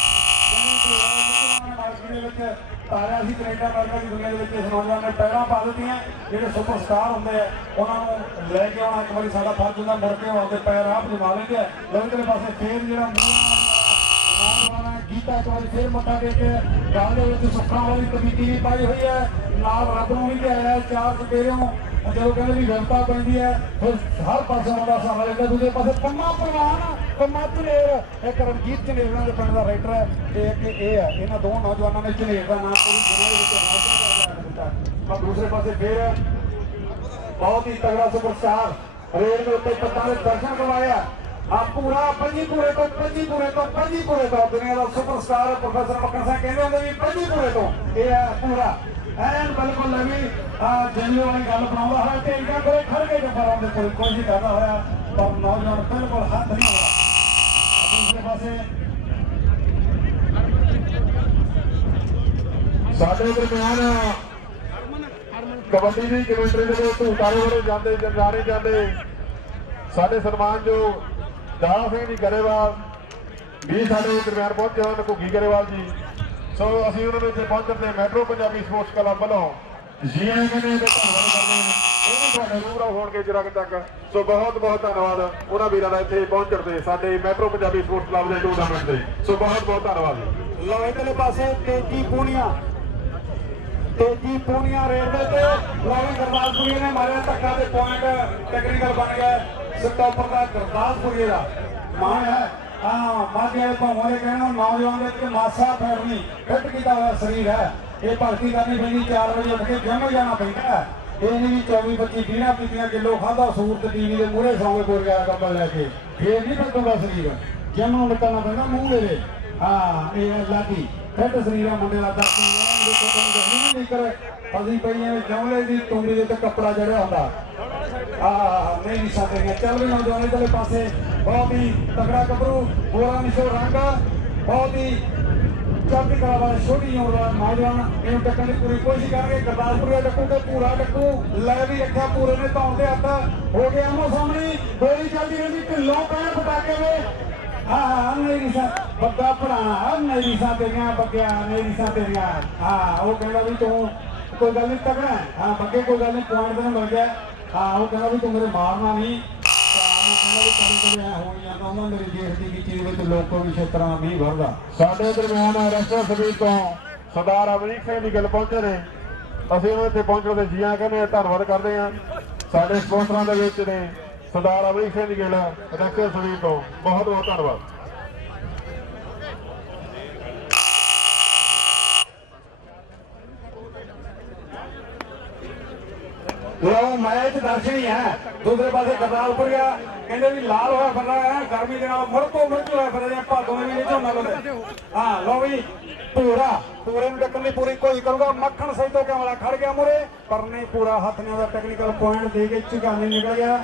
ਮਾਰਕੀਟ ਵਿੱਚ ਤਾਰਿਆ ਸੀ ਕੈਨੇਡਾ ਅਮਰੀਕਾ ਦੀ ਦੁਨੀਆ ਦੇ ਵਿੱਚ ਇਸ ਨੌਜਵਾਨ ਨੇ ਪੈਰਾਂ ਪਾ ਦਿੱਤੀਆਂ ਜਿਹੜੇ ਸੁਪਰ ਹੁੰਦੇ ਆ ਉਹਨਾਂ ਨੂੰ ਲੈ ਕੇ ਆਉਣਾ ਇੱਕ ਵਾਰੀ ਸਾਡਾ ਫਰਜ਼ ਹੁੰਦਾ ਮੁੜ ਕੇ ਉਹ ਆਪਦੇ ਪੈਰ ਆਪ ਜਮਾ ਲੈਂਦੇ ਆ। ਲਵਿੰਗ ਪਾਸੇ ਫੇਰ ਜਿਹੜਾ ਮੂੰਹ ਇੱਕ ਵਾਰੀ ਫੇਰ ਮੱਥਾ ਟੇਕ ਕੇ ਗਾਲ ਦੇ ਵਿੱਚ ਸੁੱਖਾਂ ਵਾਲੀ ਕਮੇਟੀ ਵੀ ਪਾਈ ਹੋਈ ਹੈ ਨਾਲ ਰੱਬ ਨੂੰ ਵੀ ਲਿਆਇਆ ਹੈ, ਚਾਰ ਚਪੇਰਿਓਂ ਜਦੋਂ ਕਹਿੰਦੇ ਵੀ ਵਿਵਸਥਾ ਪੈਂਦੀ ਹੈ, ਫਿਰ ਹਰ ਪਾਸੇ ਉਹਦਾ ਸਹਾਰਾ ਲੈਂਦਾ, ਦੂਜੇ ਪਾਸੇ ਪੰਮਾ ਪ੍ਰਵਾਨ, ਪੰਮਾ ਝਨੇਰ ਇੱਕ ਰਣਜੀਤ ਝਨੇਰਾਂ ਦੇ ਪਿੰਡ ਦਾ ਰਾਈਟਰ ਹੈ ਤੇ ਇੱਕ ਇਹ ਹੈ, ਇਹਨਾਂ ਦੋ ਨੌਜਵਾਨਾਂ ਨੇ ਝਨੇਰ ਦਾ ਨਾਮ ਪੂਰੀ ਦੁਨੀਆ ਦੇ ਵਿੱਚ ਰੌਸ਼ਨ ਕਰ ਪਰ ਦੂਸਰੇ ਪਾਸੇ ਫਿਰ ਬਹੁਤ ਹੀ ਤਗੜਾ ਸੁਪਰਸਟਾਰ ਰੇਲ ਦੇ ਉੱਤੇ ਪੱਤਾਂ ਦੇ ਦਰਸ਼ਨ ਕਰਵਾਇਆ। ਆ ਪੂਰਾ ਪੰਜੀਪੁਰੇ ਤੋਂ ਪੰਜੀਪੁਰੇ ਤੋਂ ਪੰਜੀਪੁਰੇ ਤੋਂ ਦੁਨੀਆ ਦਾ ਸੁਪਰਸਟਾਰ ਪ੍ਰੋਫੈਸਰ ਮੱਕੜ ਸਿੰਘ ਕਹਿੰਦੇ ਹੁੰਦੇ ਵੀ ਪੰਜੀਪੁਰੇ ਤੋਂ। ਇਹ ਹੈ ਪੂਰਾ। ਐਨ ਬਿਲਕੁਲ ਨਵੀਂ, ਆ ਵਾਲੀ ਗੱਲ ਬਣਾਉਂਦਾ ਹੋਇਆ ਤੇ ਇਹਨਾਂ ਕੋਲੇ ਖੜ ਕੇ ਜੱਫਰਾਂ ਦੇ ਕੋਲ ਕੋਸ਼ਿਸ਼ ਕਰਦਾ ਹੋਇਆ ਪਰ ਨੌਜਵਾਨ ਬਿਲਕੁਲ ਹੱਥ ਨਹੀਂ ਹੋਇਆ ਦੂਸਰੇ ਪਾਸੇ। ਸਾਡੇ ਦਰਮਿਆਨ ਕਬੱਡੀ ਦੀ ਕਮੈਂਟਰੀ ਦੇ ਵਿੱਚ ਧੂਤਾਰੇ ਵੜੇ ਜਾਂਦੇ ਜਾਣੇ ਜਾਂਦੇ। ਸਾਡੇ ਸਨਮਾਨ ਜੋ ਦਾਰਾ ਸਿੰਘ ਜੀ ਗਰੇਵਾਲ ਵੀ ਸਾਡੇ ਦਰਮਿਆਨ ਪਹੁੰਚੇ ਹਨ ਘੁੱਗੀ ਗਰੇਵਾਲ ਜੀ। ਸੋ ਅਸੀਂ ਉਹਨਾਂ ਨੂੰ ਇੱਥੇ ਪਹੁੰਚਣ ਤੇ ਮੈਟਰੋ ਪੰਜਾਬੀ ਸਪੋਰਟਸ ਕਲੱਬ ਵੱਲੋਂ ਜੀ ਕਹਿੰਦੇ ਤੇ ਧੰਨਵਾਦ ਕਰਦੇ ਹਾਂ ਉਹ ਵੀ ਤੁਹਾਡੇ ਰੂਬਰਾ ਹੋਣਗੇ ਜਰਗ ਤੱਕ। ਸੋ ਬਹੁਤ ਬਹੁਤ ਧੰਨਵਾਦ ਉਹਨਾਂ ਵੀਰਾਂ ਦਾ ਇੱਥੇ ਪਹੁੰਚਣ ਤੇ, ਸਾਡੇ ਮੈਟਰੋ ਪੰਜਾਬੀ ਸਪੋਰਟਸ ਕਲੱਬ ਦੇ ਟੂਰਨਾਮੈਂਟ ਤੇ। ਸੋ ਬਹੁਤ ਬਹੁਤ ਧੰਨਵਾਦ ਜੀ। ਇਧਰਲੇ ਪਾਸੇ ਤੇਜੀ ਪੂਨੀਆ ਤੇਜੀ ਪੂਨੀਆ ਰੇਡ ਤੇ। ਲੋਵੀ ਗੁਰਦਾਸਪੁਰੀ ਨੇ ਮਾਰਿਆ ਧੱਕਾ ਤੇ ਪੁਆਇੰਟ ਟੈਕਨੀਕਲ ਬਣ ਗਿਆ। ਸਟਾਪਰ ਦਾ ਗੁਰਦਾਸਪੁਰੀ ਦਾ। ਮਾਣ ਹੈ। ਹਾਂ, ਮਾਝੇ ਭਾਵਾਂ ਦੇ ਕਹਿਣਾ, ਨੌਜਵਾਨ ਦੇ ਵਿੱਚ ਮਾਸਾ ਫੈਰਨੀ ਫਿੱਟ ਕੀਤਾ ਹੋਇਆ ਸਰੀਰ ਹੈ। ਇਹ ਭਰਤੀ ਕਰਨੀ ਪੈਂਦੀ 4 ਵਜੇ ਉੱਠ ਕੇ ਜਿਮ ਜਾਣਾ ਪੈਂਦਾ ਇਹ ਨਹੀਂ ਵੀ 24 25 ਵੀਹਾਂ ਪੀਤੀਆਂ ਕਿਲੋ ਖਾਦਾ ਸੂਰਤ ਟੀਵੀ ਦੇ ਮੂਹਰੇ ਸੌਂਗੇ ਕੋਲ ਗਿਆ ਕੰਬਲ ਲੈ ਕੇ। ਫੇਰ ਨਹੀਂ ਫਿੱਟੂਗਾ ਸਰੀਰ। ਜਿਮ ਨੂੰ ਨਿਕਲਣਾ ਪੈਂਦਾ ਮੂੰਹ ਦੇ ਹਾਂ, ਇਹ ਹੈ ਫਿੱਟ ਸਰੀਰ ਆ ਮੁੰਡੇ ਦਾ, ਦੱਸ ਨਹੀਂ ਕਰ ਅਸੀਂ ਪਈਆਂ ਜਮਲੇ ਦੀ ਟੁੰਡੀ ਦੇ ਉੱਤੇ ਕੱਪੜਾ ਜੜਿਆ ਹੁੰਦਾ। ਆ ਨਹੀਂ ਨਹੀਂ ਸਾਥੀਆਂ ਚੱਲ ਵੀ ਨੌਜਵਾਨ ਇਧਰਲੇ ਪਾਸੇ। ਬਹੁਤ ਹੀ ਤਗੜਾ ਗੱਭਰੂ ਬੋਰਾ ਨਿਸ਼ੋ ਰੰਗ ਬਹੁਤ ਹੀ ਚੜ੍ਹਦੀ ਕਲਾ ਵਾਲਾ ਛੋਟੀ ਉਮਰ ਦਾ ਨੌਜਵਾਨ ਇਹਨੂੰ ਟੱਕਣ ਦੀ ਪੂਰੀ ਕੋਸ਼ਿਸ਼ ਕਰਾਂਗੇ ਗੁਰਦਾਸਪੁਰ ਦਾ ਟੱਕੂ ਤੇ ਪੂਰਾ ਟੱਕੂ ਲੈ ਵੀ ਰੱਖਿਆ ਪੂਰੇ ਨੇ ਧੌਣ ਦੇ ਹੱਥ। ਹੋ ਗਿਆ ਆਮੋ ਸਾਹਮਣੇ, ਗੋਲੀ ਚੱਲਦੀ ਰਹਿੰਦੀ, ਢਿੱਲੋਂ ਪੈਣ ਪਟਾਕੇ ਵੇ ਹਾਂ ਨਹੀਂ ਰਿਸਾ ਬੱਗਾ ਪੜਾਣਾ ਨਹੀਂ ਰਿਸਾ ਤੇਰੀਆਂ ਬੱਗਿਆ, ਨਹੀਂ ਰਿਸਾ ਤੇਰੀਆਂ। ਹਾਂ ਉਹ ਕਹਿੰਦਾ ਵੀ ਤੂੰ ਕੋਈ ਗੱਲ ਨਹੀਂ ਤਗੜਾ ਹੈ। ਹਾਂ ਬੱਗੇ ਕੋਈ ਗੱਲ ਨਹੀਂ, ਪੁਆਇੰਟ ਤੈਨੂੰ ਮਿਲ ਗਿਆ। ਹਾਂ ਉਹ ਕਹਿੰਦਾ ਵੀ ਤੂੰ ਮੇਰੇ ਮਾਰਨਾ ਨਹੀਂ। ਸਾਡੇ ਦਰਮਿਆਨ ਰੈਸਟਰ ਸਵੀਰ ਤੋਂ ਸਰਦਾਰ ਅਮਰੀਕ ਸਿੰਘ ਦੀ ਗੱਲ ਪਹੁੰਚੇ ਨੇ। ਅਸੀਂ ਉਹਨਾਂ ਇੱਥੇ ਪਹੁੰਚਣ ਦੇ ਜੀਆਂ ਕਹਿੰਦੇ ਹਾਂ, ਧੰਨਵਾਦ ਕਰਦੇ ਹਾਂ ਸਾਡੇ ਸਪਾਂਸਰਾਂ ਦੇ ਵਿੱਚ ਨੇ ਸਰਦਾਰ ਅਮਰੀਕ ਸਿੰਘ ਦੀ ਗੱਲ ਰੈਸਟਰ ਸਵੀਰ ਤੋਂ। ਬਹੁਤ ਬਹੁਤ ਧੰਨਵਾਦ। ਲੋ ਮੈਚ ਦਰਸ਼ਨੀ ਹੈ ਦੂਸਰੇ ਪਾਸੇ ਗਰਦਾਸਪੁਰ ਗਿਆ। ਕਹਿੰਦੇ ਵੀ ਲਾਲ ਹੋਇਆ ਫਿਰਦਾ ਹੈ, ਗਰਮੀ ਦੇ ਨਾਲ ਮੁਰਕੋ ਮੁਰਕ ਹੋਇਆ ਫਿਰਦਾ ਹੈ। ਭਾਦੋਂ ਦੇ ਵਿੱਚ ਝੋਨਾ ਲਾਉਂਦੇ ਹਾਂ। ਲੋ ਵੀ, ਪੂਰਾ, ਪੂਰੇ ਨੂੰ ਡੱਕਣ ਦੀ ਪੂਰੀ ਕੋਈ ਕਰੂਗਾ। ਮੱਖਣ ਸੈਦੋ ਕੇ ਵਾਲਾ ਖੜ ਗਿਆ ਮੁਰੇ, ਪਰ ਨਹੀਂ, ਪੂਰਾ ਹੱਥ ਨੇ ਉਹਦਾ ਟੈਕਨੀਕਲ ਪੁਆਇੰਟ ਦੇ ਕੇ ਝੁਕਾਨੀ ਨਿਕਲ ਗਿਆ।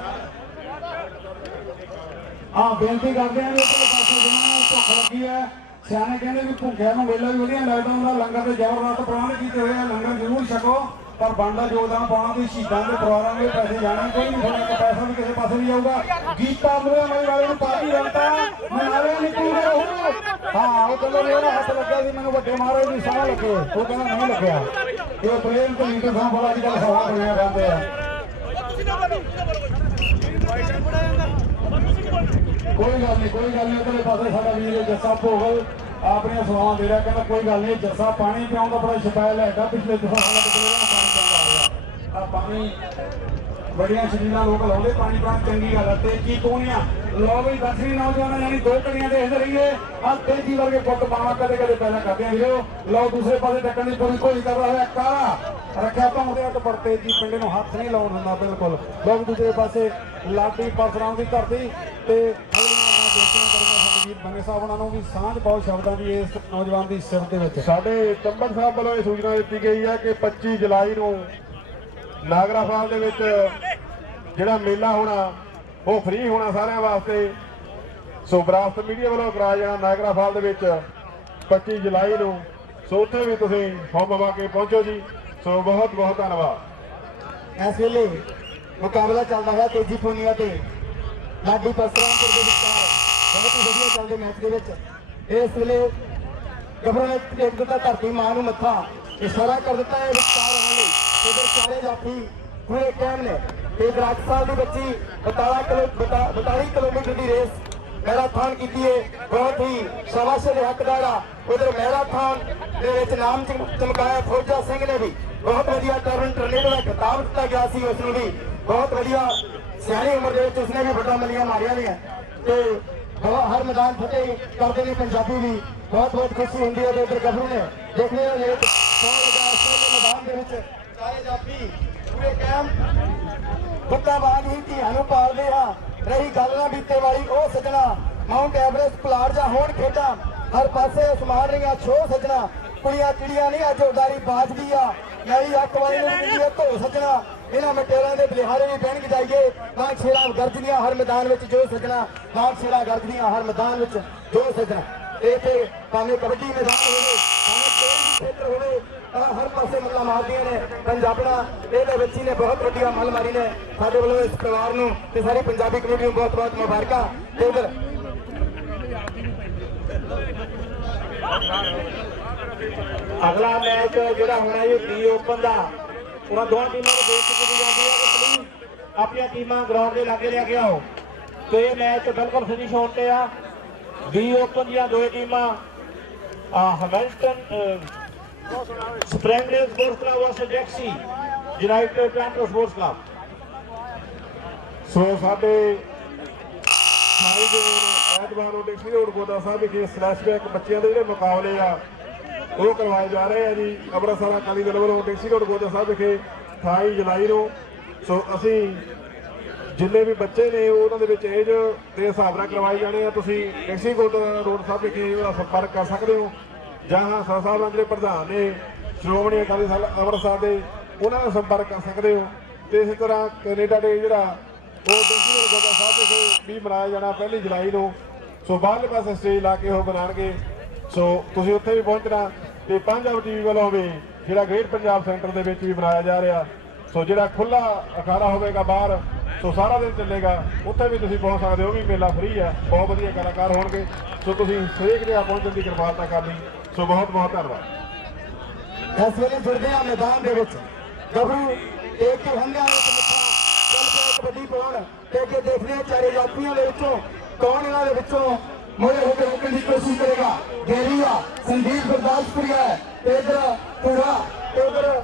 ਹਾਂ, ਬੇਨਤੀ ਕਰਦੇ ਆਂ ਵੀ ਇਧਰ ਪਾਸੇ ਜਿਹਨਾਂ ਭੁੱਖ ਲੱਗੀ ਹੈ, ਸਿਆਣੇ ਕਹਿੰਦੇ ਵੀ ਭੁੱਖਿਆਂ ਨੂੰ ਵੇਲਾ ਵੀ ਵਧੀਆ। ਲੱਗਦਾ ਹੁੰਦਾ ਲੰਗਰ ਤੇ ਜ਼ਬਰਦਸਤ ਪ੍ਰਬੰਧ ਕੀਤੇ ਹੋਏ ਆ। ਲੰਗਰ ਜ਼ਰੂਰ ਛਕੋ। ਪਰ ਬਣਦਾ ਯੋਗਦਾਨ ਪਾਉਣਾ ਵੀ ਸ਼ਹੀਦਾਂ ਦੇ ਪਰਿਵਾਰਾਂ ਦੇ ਪੈਸੇ ਜਾਣੇ ਕੋਈ ਨਹੀਂ ਤੁਹਾਡਾ ਇੱਕ ਪੈਸਾ ਵੀ ਕਿਸੇ ਪਾਸੇ ਨਹੀਂ ਜਾਊਗਾ। ਗੀਤਾ ਮੂਹਰੇ ਮਾਈ ਵਾਲੇ ਨੂੰ ਪਾਰਟੀ ਰੰਤਾ ਮੈਂ ਨਿਕਲੂਗਾ ਰਹੂ। ਹਾਂ, ਉਹ ਕਹਿੰਦਾ ਵੀ ਹੱਥ ਲੱਗਿਆ ਸੀ, ਮੈਨੂੰ ਵੱਡੇ ਮਹਾਰਾਜ ਦੀ ਸਾਹ ਲੱਗੇ। ਉਹ ਕਹਿੰਦਾ ਨਹੀਂ ਲੱਗਿਆ। ਇਹ ਪ੍ਰੇਮ ਤੇ ਲੀਡਰ ਸਾਹਿਬ ਬੜਾ ਅੱਜ ਕੱਲ੍ਹ ਸਵਾਲ ਬਣਿਆ ਜਾਂਦੇ ਆ। ਕੋਈ ਗੱਲ ਨਹੀਂ, ਕੋਈ ਗੱਲ ਨਹੀਂ ਉਹਦੇ ਪਾਸੇ ਸਾਡਾ ਵੀਰ ਜੱਸਾ ਭੋਗਲ ਆਪਣੀਆਂ ਸਵਾਲਾਂ ਦੇ ਰਿਹਾ, ਕਹਿੰਦਾ ਕੋਈ ਗੱਲ ਨਹੀਂ, ਜੱਸਾ ਪਾਣੀ ਪਿਆਉਣ ਦਾ ਬੜਾ ਸ਼ਿਕਾਇਤ ਹੈਗਾ ਪਿਛਲੇ ਦਫਾ ਸਾਡਾ ਕਿਤੇ ਨਾ ਪਾਣੀ ਪਿਆਉਂਦਾ ਆ ਰਿਹਾ ਆ ਪਾਣੀ ਬੜੀਆਂ ਸ਼ਰੀਰਾਂ ਲੋਕ ਲਾਉਂਦੇ, ਪਾਣੀ ਪਾਣ ਚੰਗੀ ਗੱਲ ਹੈ ਤੇਜੀ ਕੋਣੀਆਂ ਲੋ ਵੀ ਦਸਵੀਂ ਨੌਜਵਾਨ, ਯਾਨੀ ਦੋ ਕੜੀਆਂ ਦੇਖਦੇ ਰਹੀਏ ਆ ਤੇਜੀ ਵਰਗੇ ਪੁੱਟ ਪਾਵਾ ਕਦੇ ਕਦੇ ਪੈਦਾ ਕਰਦੇ ਆ ਵੀਰੋ। ਲਓ ਦੂਸਰੇ ਪਾਸੇ ਟੱਕਣ ਦੀ ਪੂਰੀ ਕੋਈ ਕਰਦਾ ਹੋਇਆ ਕਾਲਾ ਰੱਖਿਆ ਪਾਉਂਦੇ ਆ ਪਰ ਤੇਜੀ ਪਿੰਡੇ ਨੂੰ ਹੱਥ ਨਹੀਂ ਲਾਉਣ ਦਿੰਦਾ ਬਿਲਕੁਲ। ਲੋਕ ਦੂਸਰੇ ਪਾਸੇ ਲਾਡੀ ਪਰਸਰਾਮ ਦੀ ਧਰਤੀ ਤੇ ਵੀਰ ਬੰਗੇ ਸਾਹਿਬ ਉਹਨਾਂ ਨੂੰ ਵੀ ਸਾਂਝ ਪਾਓ ਸ਼ਬਦਾਂ ਦੀ ਇਸ ਨੌਜਵਾਨ ਦੀ ਸਿਰ ਦੇ ਵਿੱਚ। ਸਾਡੇ ਚੰਬਰ ਸਾਹਿਬ ਵੱਲੋਂ ਇਹ ਸੂਚਨਾ ਦਿੱਤੀ ਗਈ ਹੈ ਕਿ 25 ਜੁਲਾਈ ਨੂੰ ਨਾਗਰਾ ਫਾਲ ਦੇ ਵਿੱਚ ਜਿਹੜਾ ਮੇਲਾ ਹੋਣਾ, ਉਹ ਫ੍ਰੀ ਹੋਣਾ ਸਾਰਿਆਂ ਵਾਸਤੇ। ਸੋ ਵਿਰਾਸਤ ਮੀਡੀਆ ਵੱਲੋਂ ਕਰਾਇਆ ਜਾਣਾ ਨਾਗਰਾ ਫਾਲ ਦੇ ਵਿੱਚ 25 ਜੁਲਾਈ ਨੂੰ। ਸੋ ਉੱਥੇ ਵੀ ਤੁਸੀਂ ਫੋਰਮ ਪਾ ਕੇ ਪਹੁੰਚੋ ਜੀ। ਸੋ ਬਹੁਤ ਬਹੁਤ ਧੰਨਵਾਦ। ਇਸ ਵੇਲੇ ਮੁਕਾਬਲਾ ਚੱਲਦਾ ਹੈ ਤੇਜੀ ਪੂਨੀਆ ਤੇ ਲਾਡੀ ਪਸਰਾਮਪੁਰ ਦੇ ਵਿਚਕਾਰ ਬਹੁਤ ਹੀ ਵਧੀਆ ਚੱਲਦੇ ਮੈਚ ਦੇ ਵਿੱਚ। ਇਸ ਵੇਲੇ ਗੱਭਰੂ ਇੱਕ ਦਿੱਤਾ ਧਰਤੀ ਮਾਂ ਨੂੰ ਮੱਥਾ ਇਸ਼ਾਰਾ ਕਰ ਦਿੱਤਾ ਹੈ। ਵਿਚਕਾਰ ਉਧਰ ਸਾਰੇ ਜਾਫੀ ਪੂਰੇ ਟਾਈਮ ਨੇ। ਤੇ ਦਰਾਜ ਸਾਲ ਦੀ ਬੱਚੀ 42 ਕਿਲੋ 42 ਕਿਲੋਮੀਟਰ ਦੀ ਰੇਸ ਮੈਰਾਥਨ ਕੀਤੀ ਹੈ ਬਹੁਤ ਹੀ ਸ਼ਾਬਾਸ਼ ਦੇ ਹੱਕਦਾਰ ਆ। ਉਧਰ ਮੈਰਾਥਨ ਦੇ ਵਿੱਚ ਨਾਮ ਚਮਕਾਇਆ ਫੌਜਾ ਸਿੰਘ ਨੇ ਵੀ। ਬਹੁਤ ਵਧੀਆ ਟਰਨ ਟਰਨੇਟੋ ਦਾ ਖਿਤਾਬ ਦਿੱਤਾ ਗਿਆ ਸੀ ਉਸ ਨੂੰ ਵੀ। ਬਹੁਤ ਵਧੀਆ ਸਿਆਣੀ ਉਮਰ ਦੇ ਵਿੱਚ ਉਸਨੇ ਵੀ ਵੱਡਾ ਮਲੀਆਂ ਮਾਰੀਆਂ ਨੇ ਤੇ ਹਰ ਮੈਦਾਨ ਫਤਿਹ ਕਰਦੇ ਨੇ ਪੰਜਾਬੀ ਵੀ। ਬਹੁਤ ਬਹੁਤ ਖੁਸ਼ੀ ਹੁੰਦੀ ਹੈ ਤੇ ਉਧਰ ਗੱਭਰੂ ਨੇ। ਦੇਖਦੇ ਹੋ ਲੇਟ ਸੌ ਲਗਾ ਅਸਲ ਮੈਦਾਨ ਦੇ ਵਿੱਚ ਸਾਰੇ ਜਾਫੀ ਪੂਰੇ ਕੈਂਪ। ਰਹੀ ਗੱਲ ਨਾ ਬੀਤੇ ਵਾਲੀ ਉਹ ਸਜਣਾ ਮਾਊਂਟ ਐਵਰੈਸਟ ਪਲਾਟ ਜਾਂ ਹੋਣ ਖੇਡਾਂ। ਹਰ ਪਾਸੇ ਅਸਮਾਨ ਰਹੀਆਂ ਛੋ ਸਜਣਾ। ਕੁੜੀਆਂ, ਚਿੜੀਆਂ ਨਹੀਂ, ਅੱਜ ਉਡਾਰੀ ਬਾਜਦੀ ਆ। ਮੈਲੀ ਅੱਖ ਵਾਲੀ ਨੂੰ ਦਿੰਦੀ ਧੋ ਸਜਣਾ। ਇਹਨਾਂ ਮਟੇਰਾਂ ਦੇ ਬਲਿਹਾਰੇ ਵੀ ਬਹਿਣ ਜਾਈਏ ਬਾਗ ਛੇੜਾ ਗਰਜਦੀਆਂ ਹਰ ਮੈਦਾਨ ਵਿੱਚ, ਜੋ ਸਜਣਾ। ਬਾਗ ਸੇਰਾ ਗਰਜਦੀਆਂ ਹਰ ਮੈਦਾਨ ਵਿੱਚ, ਜੋ ਸਜਣਾ। ਇਹ ਤੇ ਭਾਵੇਂ ਕਬੱਡੀ ਮੈਦਾਨ ਹੋਵੇ, ਭਾਵੇਂ ਕੋਈ ਵੀ ਖੇਤਰ ਹੋਵੇ ਹਰ ਪਾਸੇ ਮੱਲਾ ਮਾਰਦੀਆਂ ਨੇ। ਪੰਜਾਬਣਾ ਇਹਦੇ ਵਿੱਚ ਹੀ ਨੇ, ਬਹੁਤ ਵੱਡੀਆਂ ਮੱਲ ਮਾਰੀ ਨੇ ਸਾਡੇ ਵੱਲੋਂ ਇਸ ਪਰਿਵਾਰ ਨੂੰ ਤੇ ਸਾਰੀ ਪੰਜਾਬੀ ਕਮਿਊਨਿਟੀ ਨੂੰ ਬਹੁਤ ਬਹੁਤ ਮੁਬਾਰਕਾਂ। ਤੇ ਇਧਰ ਅਗਲਾ ਮੈਚ ਜਿਹੜਾ ਹੋਣਾ ਜੀ ਡੀ ਓਪਨ ਦਾ। ਉਹਨਾਂ ਦੋਵਾਂ ਟੀਮਾਂ ਨੂੰ ਬੇਨਤੀ ਕੀਤੀ ਜਾਂਦੀ ਹੈ ਕਿ ਪਲੀਜ਼ ਆਪਣੀਆਂ ਟੀਮਾਂ ਗਰਾਊਂਡ ਦੇ ਲਾਗੇ ਲੈ ਕੇ ਆਓ। ਤੇ ਇਹ ਮੈਚ ਬਿਲਕੁਲ ਫਿਨਿਸ਼ ਹੋਣ ਤੇ ਆ। ਡੀ ਓਪਨ ਦੀਆਂ ਦੋਏ ਟੀਮਾਂ ਆ Hamilton Springdale sports club versus Dixie United Toronto sports club so ਸਾਡੇ ਸਾਈ ਐਤਵਾਰ ਨੂੰ ਡਿਸਟ੍ਰਿਕਟ ਰੋਡ ਗੋਦਾ ਸਾਹਿਬ ਵਿਖੇ ਸਲੈਸ਼ਬੈਕ ਬੱਚਿਆਂ ਦੇ ਜਿਹੜੇ ਮੁਕਾਬਲੇ ਆ, ਉਹ ਕਰਵਾਏ ਜਾ ਰਹੇ ਆ ਜੀ। ਅੰਮ੍ਰਿਤਸਰ ਅਕਾਲੀ ਦਲ ਵੱਲੋਂ ਡਿਸਟ੍ਰਿਕਟ ਰੋਡ ਗੋਦਾ ਸਾਹਿਬ ਵਿਖੇ 28 ਜੁਲਾਈ ਨੂੰ। ਸੋ ਅਸੀਂ ਜਿੰਨੇ ਵੀ ਬੱਚੇ ਨੇ, ਉਹਨਾਂ ਦੇ ਵਿੱਚ ਏਜ ਦੇ ਹਿਸਾਬ ਨਾਲ ਕਰਵਾਏ ਜਾਣੇ ਆ। ਤੁਸੀਂ ਟੈਕਸੀ ਰੋਡ ਰੋਡ ਸਾਹਿਬ ਵਿਖੇ ਉਹਦਾ ਸੰਪਰਕ ਕਰ ਸਕਦੇ ਹੋ। ਜਾਂ ਸਰ ਸਾਹਿਬ ਜਿਹੜੇ ਪ੍ਰਧਾਨ ਨੇ, ਸ਼੍ਰੋਮਣੀ ਅਕਾਲੀ ਦਲ ਅੰਮ੍ਰਿਤਸਰ ਦੇ, ਉਹਨਾਂ ਨਾਲ ਸੰਪਰਕ ਕਰ ਸਕਦੇ ਹੋ। ਤੇ ਇਸੇ ਤਰ੍ਹਾਂ ਕੈਨੇਡਾ ਦੇ ਜਿਹੜਾ ਉਹ ਡਿਸਟ੍ਰਿਕਟ ਗੁਰਦੁਆਰਾ ਸਾਹਿਬ ਵਿਖੇ ਵੀ ਮਨਾਇਆ ਜਾਣਾ, ਪਹਿਲੀ ਜੁਲਾਈ ਨੂੰ। ਸੋ ਬਾਹਰਲੇ ਪਾਸੇ ਸਟੇਜ ਲਾ ਕੇ ਉਹ ਬਣਾਉਣਗੇ ਸੋ ਤੁਸੀਂ ਉੱਥੇ ਵੀ ਪਹੁੰਚਣਾ ਤੇ ਪੰਜਾਬ ਟੀਵੀ ਵੱਲੋਂ ਵੀ ਜਿਹੜਾ ਗ੍ਰੇਟ ਪੰਜਾਬ ਸੈਂਟਰ ਦੇ ਵਿੱਚ ਵੀ ਮਨਾਇਆ ਜਾ ਰਿਹਾ। ਸੋ ਜਿਹੜਾ ਖੁੱਲਾ ਅਖਾੜਾ ਹੋਵੇਗਾ ਬਾਹਰ, ਸੋ ਸਾਰਾ ਦਿਨ ਚੱਲੇਗਾ, ਉੱਥੇ ਵੀ ਤੁਸੀਂ ਪਹੁੰਚ ਸਕਦੇ ਹੋ। ਉਹ ਵੀ ਮੇਲਾ ਫ੍ਰੀ ਹੈ, ਬਹੁਤ ਵਧੀਆ ਕਲਾਕਾਰ ਹੋਣਗੇ। ਸੋ ਤੁਸੀਂ ਹਰੇਕ ਜਗ੍ਹਾ ਪਹੁੰਚਣ ਦੀ ਕਿਰਪਾਲਤਾ ਕਰਨੀ। ਸੋ ਬਹੁਤ ਬਹੁਤ ਧੰਨਵਾਦ। ਇਸ ਵੇਲੇ ਜੁੜਦੇ ਆ ਮੈਦਾਨ ਦੇ ਵਿੱਚ। ਗੱਭਰੂ ਇੱਕ ਹੰਗਾ ਇੱਕ ਮਿੱਠਾ, ਚੱਲ ਪਿਆ ਕਬੱਡੀ ਪਾਉਣ ਤੇ ਅੱਗੇ ਦੇਖਦੇ ਆ ਚਾਰੇ ਯਾਤਰੀਆਂ ਦੇ ਵਿੱਚੋਂ ਕੌਣ ਇਹਨਾਂ ਦੇ ਵਿੱਚੋਂ ਮੋੜੇ ਹੋ ਕੇ ਰੋਕਣ ਦੀ ਕੋਸ਼ਿਸ਼ ਕਰੇਗਾ। ਗੇਰੀਆ, ਸੰਦੀਪ ਗੁਰਦਾਸਪੁਰੀਆ ਹੈ। ਇਧਰ ਪੂਰਾ ਉਧਰ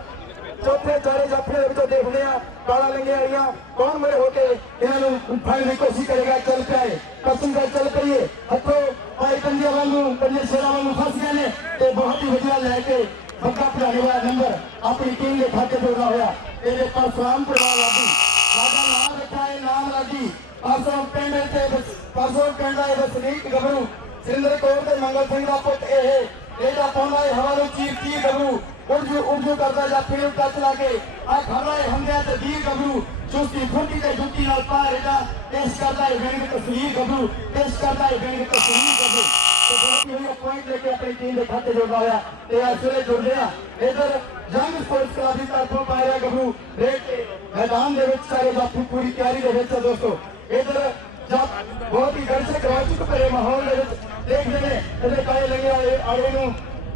ਚੌਥੇ ਚਾਰੇ ਜਾਫੀਆਂ ਦੇ ਵਿੱਚੋਂ ਦੇਖਦੇ ਆ ਕਾਲਾ ਲੰਗੇ ਆਈਆਂ ਕੌਣ ਮੋੜੇ ਹੋ ਕੇ ਇਹਨਾਂ ਨੂੰ ਫੜਨ ਦੀ ਕੋਸ਼ਿਸ਼ ਕਰੇਗਾ, ਚੱਲ ਪਿਆ ਕਸਮ ਦਾ ਚੱਲ ਪਈਏ ਹੱਥੋਂ ਭਾਈ ਪੰਜੇ ਵਾਂਗੂ ਪੰਜੇ ਸ਼ੇਰਾਂ ਵਾਂਗੂ ਫਸ ਗਏ ਨੇ ਤੇ ਬਹੁਤ ਹੀ ਵਧੀਆ ਲੈ ਕੇ ਬੱਗਾ ਭਰਾਣੇ ਵਾਲਾ ਨੰਬਰ ਆਪਣੀ ਟੀਮ ਦੇ ਖਾਤੇ ਜੋੜਨਾ ਹੋਇਆ। ਇਹਦੇ ਪਰਸਰਾਮ ਪਰਿਵਾਰ ਲਾਡੀ ਸਾਡਾ ਨਾਮ ਰੱਖਾ ਹੈ, ਨਾਮ ਲਾਡੀ ਪਰਸੋਂ ਪਿੰਡ ਤੇ ਬਸ- ਪਰਸੋਂ ਪਿੰਡ ਦਾ ਇਹ ਵਸਨੀਕ ਗੱਭਰੂ ਸਿੰਦਰ ਕੌਰ ਤੇ ਮੰਗਲ ਸਿੰਘ ਦਾ ਪੁੱਤ ਇਹ। ਇਹਦਾ ਪਾਉਂਦਾ ਹੈ ਹਵਾ ਨੂੰ ਚੀਰ ਚੀਰ ਗੱਭਰੂ। ਉਰਜੂ ਉਰਜੂ ਕਰਦਾ ਜਾਂ ਨੂੰ ਟੱਚ ਲਾ ਕੇ ਆ ਖੜਾ ਹੈ ਹੰਦਿਆ ਤੇ ਵੀਰ ਗੱਭਰੂ ਚੁਸਤੀ ਫੁੱਟੀ ਤੇ ਜੁੱਤੀ ਨਾਲ ਪਾਰ ਇਹਦਾ ਪੇਸ਼ ਕਰਦਾ ਹੈ ਵਿੰਗ ਤਸਵੀਰ ਗੱਭਰੂ, ਪੇਸ਼ ਕਰਦਾ ਹੈ ਵਿੰਗ ਤਸਵੀਰ ਤੇ ਬਹੁਤ ਹੀ ਪੁਆਇੰਟ ਲੈ ਕੇ ਆਪਣੀ ਟੀਮ ਦੇ ਖਾਤੇ ਜੋੜਦਾ ਹੋਇਆ ਤੇ ਇਸ ਜੁੜਦੇ ਆ। ਇਧਰ ਜੰਗ ਸਪੋਰਟਸ ਕਲੱਬ ਦੀ ਤਰਫੋਂ ਪਾ ਰਿਹਾ ਰੇਟ ਮੈਦਾਨ ਦੇ ਵਿੱਚ ਸਾਰੇ ਜਾਫੀ ਪੂਰੀ ਤਿਆਰੀ ਦੇ ਵਿੱਚ ਦੋਸਤੋ। ਇਧਰ ਜਦ ਬਹੁਤ ਹੀ ਦਰਸ਼ਕ ਰੌਚਕ ਭਰੇ ਮਾਹੌਲ ਦੇ ਵਿੱਚ ਦੇਖਦੇ ਨੇ। ਇਹਦੇ ਕਾਏ ਲੱਗੇ ਆਏ ਆੜੇ ਨੂੰ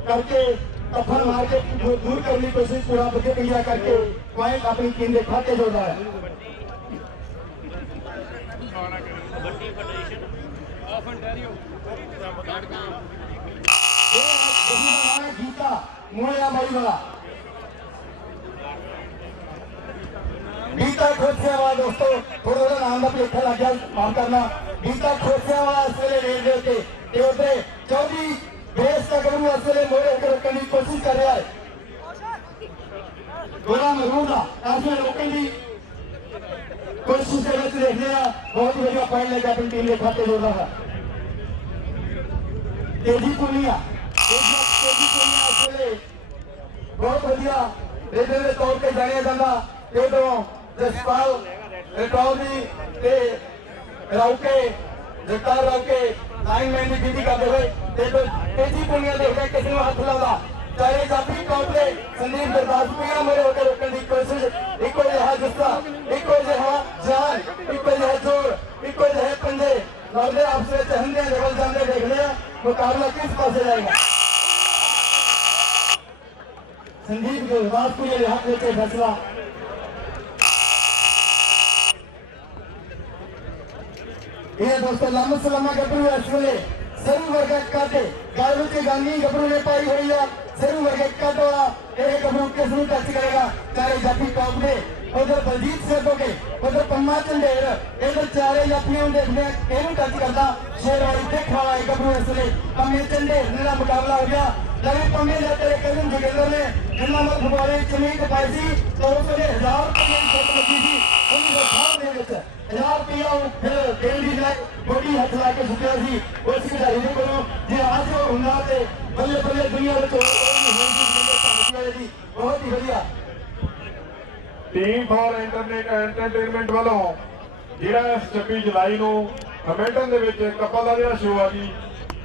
ਕਰਕੇ ਪੱਥਰ ਮਾਰ ਕੇ ਦੂਰ ਦੂਰ ਕਰਨ ਦੀ ਕੋਸ਼ਿਸ਼ ਪੂਰਾ ਵਧੀਆ ਕਲੀਆ ਕਰਕੇ ਪੁਆਇੰਟ ਆਪਣੀ ਟੀਮ ਦੇ ਖਾਤੇ ਜੋੜਦਾ ਹੈ ਇਹ ਗੀਤਾ ਮੋਇਆ ਮਾਰੀ ਵਾਲਾ ਗੀਤਾ ਖੋਸਿਆ ਵਾਲਾ ਦੋਸਤੋ ਥੋੜਾ ਥੋੜਾ ਨਾਮ ਦਾ ਭੁਲੇਖਾ ਲੱਗ ਗਿਆ ਮਾਫ ਕਰਨਾ ਗੀਤਾ ਖੋਸਿਆ ਵਾਲਾ ਇਸ ਵੇਲੇ ਰੇਲ ਦੇ ਉੱਤੇ ਤੇ ਉਧਰੇ ਚੌਧਰੀ ਮੋੜੇ ਹੋ ਦੀ ਕੋਸ਼ਿਸ਼ ਕਰ ਰਿਹਾ ਹੈ। ਗੋਲਾ ਮਰੂਦ ਦਾ ਇਸ ਰੋਕਣ ਦੀ ਕੋਸ਼ਿਸ਼ ਦੇ ਵਿੱਚ ਦੇਖਦੇ ਆ ਬਹੁਤ ਵਧੀਆ ਪੁਆਇੰਟ ਲੈ ਕੇ ਆਪਣੀ ਟੀਮ ਦੇ ਖਾਤੇ ਜੋੜਦਾ ਹੈ ਤੇਜੀ ਪੁਨੀਆ ਤੇਜੀ ਪੁਨੀਆ ਇਸ ਬਹੁਤ ਵਧੀਆ। ਰੇਡਰ ਦੇ ਤੌਰ ਤੇ ਜਾਣਿਆ ਜਾਂਦਾ ਤੇ ਉਦੋਂ ਜਸਪਾਲ ਰਟੌਲੀ ਤੇ ਰੌਕੇ ਜਗਤਾਰ ਰੌਕੇ ਲਾਈਨ ਮੈਨ ਦੀ ਡਿਊਟੀ ਕਰਦੇ ਹੋਏ ਤੇ ਉਦੋਂ ਤੇਜੀ ਪੁਨੀਆ ਦੇਖਦੇ ਕਿਸੇ ਨੂੰ ਹੱਥ ਲਾਉਂਦਾ ਚਾਰੇ ਜਾਫੀ ਕੌਂਟਲੇ ਸੰਦੀਪ ਗੁਰਦਾਸਪੁਰੀਆ ਮੇਰੇ ਹੋ ਕੇ ਰੋਕਣ ਦੀ ਕੋਸ਼ਿਸ਼ ਇੱਕੋ ਜਿਹਾ ਜੁੱਸਾ ਇੱਕੋ ਜਿਹਾ ਜਾਨ ਇੱਕੋ ਜਿਹਾ ਜੋਰ ਇੱਕੋ ਜਿਹੇ ਪੰਜੇ ਲੜਦੇ ਆਪਸ ਵਿੱਚ ਹੰਦੇ ਨਿਕਲ ਜਾਂਦੇ ਦੇਖਦੇ ਆ ਮੁਕਾਬਲਾ ਕਿਸ ਪਾਸੇ ਜਾਏਗਾ ਸੰਦੀਪ ਗੁਰਦਾਸਪੁਰੀਆ ਦੇ ਹੱਥ ਵਿੱਚ ਇਹ ਫੈਸਲਾ ਇਹ ਦੋਸਤੋ ਲੰਮ ਸਲਾਮਾ ਗੱਭਰੂ ਇਸ ਵੇਲੇ ਵਰਗਾ ਕੱਦ ਗਲ ਵਿੱਚ ਗਾਨੀ ਗੱਭਰੂ ਨੇ ਪਾਈ ਹੋਈ ਆ। ਸਰੂ ਵਰਗਾ ਕੱਦ ਵਾਲਾ। ਇਹ ਗੱਭਰੂ ਕਿਸ ਨੂੰ ਟੱਚ ਕਰੇਗਾ? ਚਾਰੇ ਜਾਫੀ ਟੌਪ ਦੇ। ਉਧਰ ਬਲਜੀਤ ਸਿੰਘ ਉਧਰ ਪੰਮਾ ਚੰਡੇਰ ਇਧਰ ਚਾਰੇ ਜਾਫੀਆਂ ਨੂੰ ਦੇਖਦੇ ਆ। ਇਹਨੂੰ ਟੱਚ ਕਰਦਾ। ਸ਼ੇਰ ਵਾਲੀ ਦੇਖ ਵਾਲਾ ਇਹ ਗੱਭਰੂ ਇਸ ਲਈ ਪੰਮੇ ਚੰਡੇਰ ਨਾਲ ਮੁਕਾਬਲਾ ਹੋ ਗਿਆ। ਲਵੇ ਪੰਮੇ ਦੇ ਤੇਰੇ ਕਦਮ ਜਗੇਂਦਰ ਨੇ। ਜਿੰਨਾ ਮਤ ਫੁਗਾਰੇ ਚਮੀਕ ਪਾਈ ਸੀ। ਤਾਂ ਉਸ ਵੇਲੇ ਹਜ਼ਾਰ ਰੁਪਏ ਦੀ ਛੋਟ ਲੱਗੀ ਸੀ। ਉਹਦੀ ਵਫਾਦ ਦੇ ਵਿੱਚ ਹਜ਼ਾਰ ਰੁਪਇਆ ਫਿਰ ਦਿਲ ਦੀ ਜਾਏ ਬੋਡੀ ਹੱਥ ਲਾ ਕੇ ਸੁੱਟਿਆ ਸੀ। ਉਸ ਖਿਡਾਰੀ ਦੇ ਕੋਲੋਂ ਜੇ ਆਜ ਉਹ ਹੁੰਦਾ ਤੇ ਬੱਲੇ ਬੱਲੇ ਦੁਨੀਆ ਵਿੱਚ ਬਹੁਤ ਹੀ ਵਧੀਆ। ਟੀਮ ਫਾਰ ਇੰਟਰਨੈਟ ਐਂਟਰਟੇਨਮੈਂਟ ਵੱਲੋਂ ਜਿਹੜਾ ਇਸ 26 ਜੁਲਾਈ ਨੂੰ ਹਮਿਲਟਨ ਦੇ ਵਿੱਚ ਕਪਲ ਦਾ ਜਿਹੜਾ ਸ਼ੋਅ ਆ ਜੀ,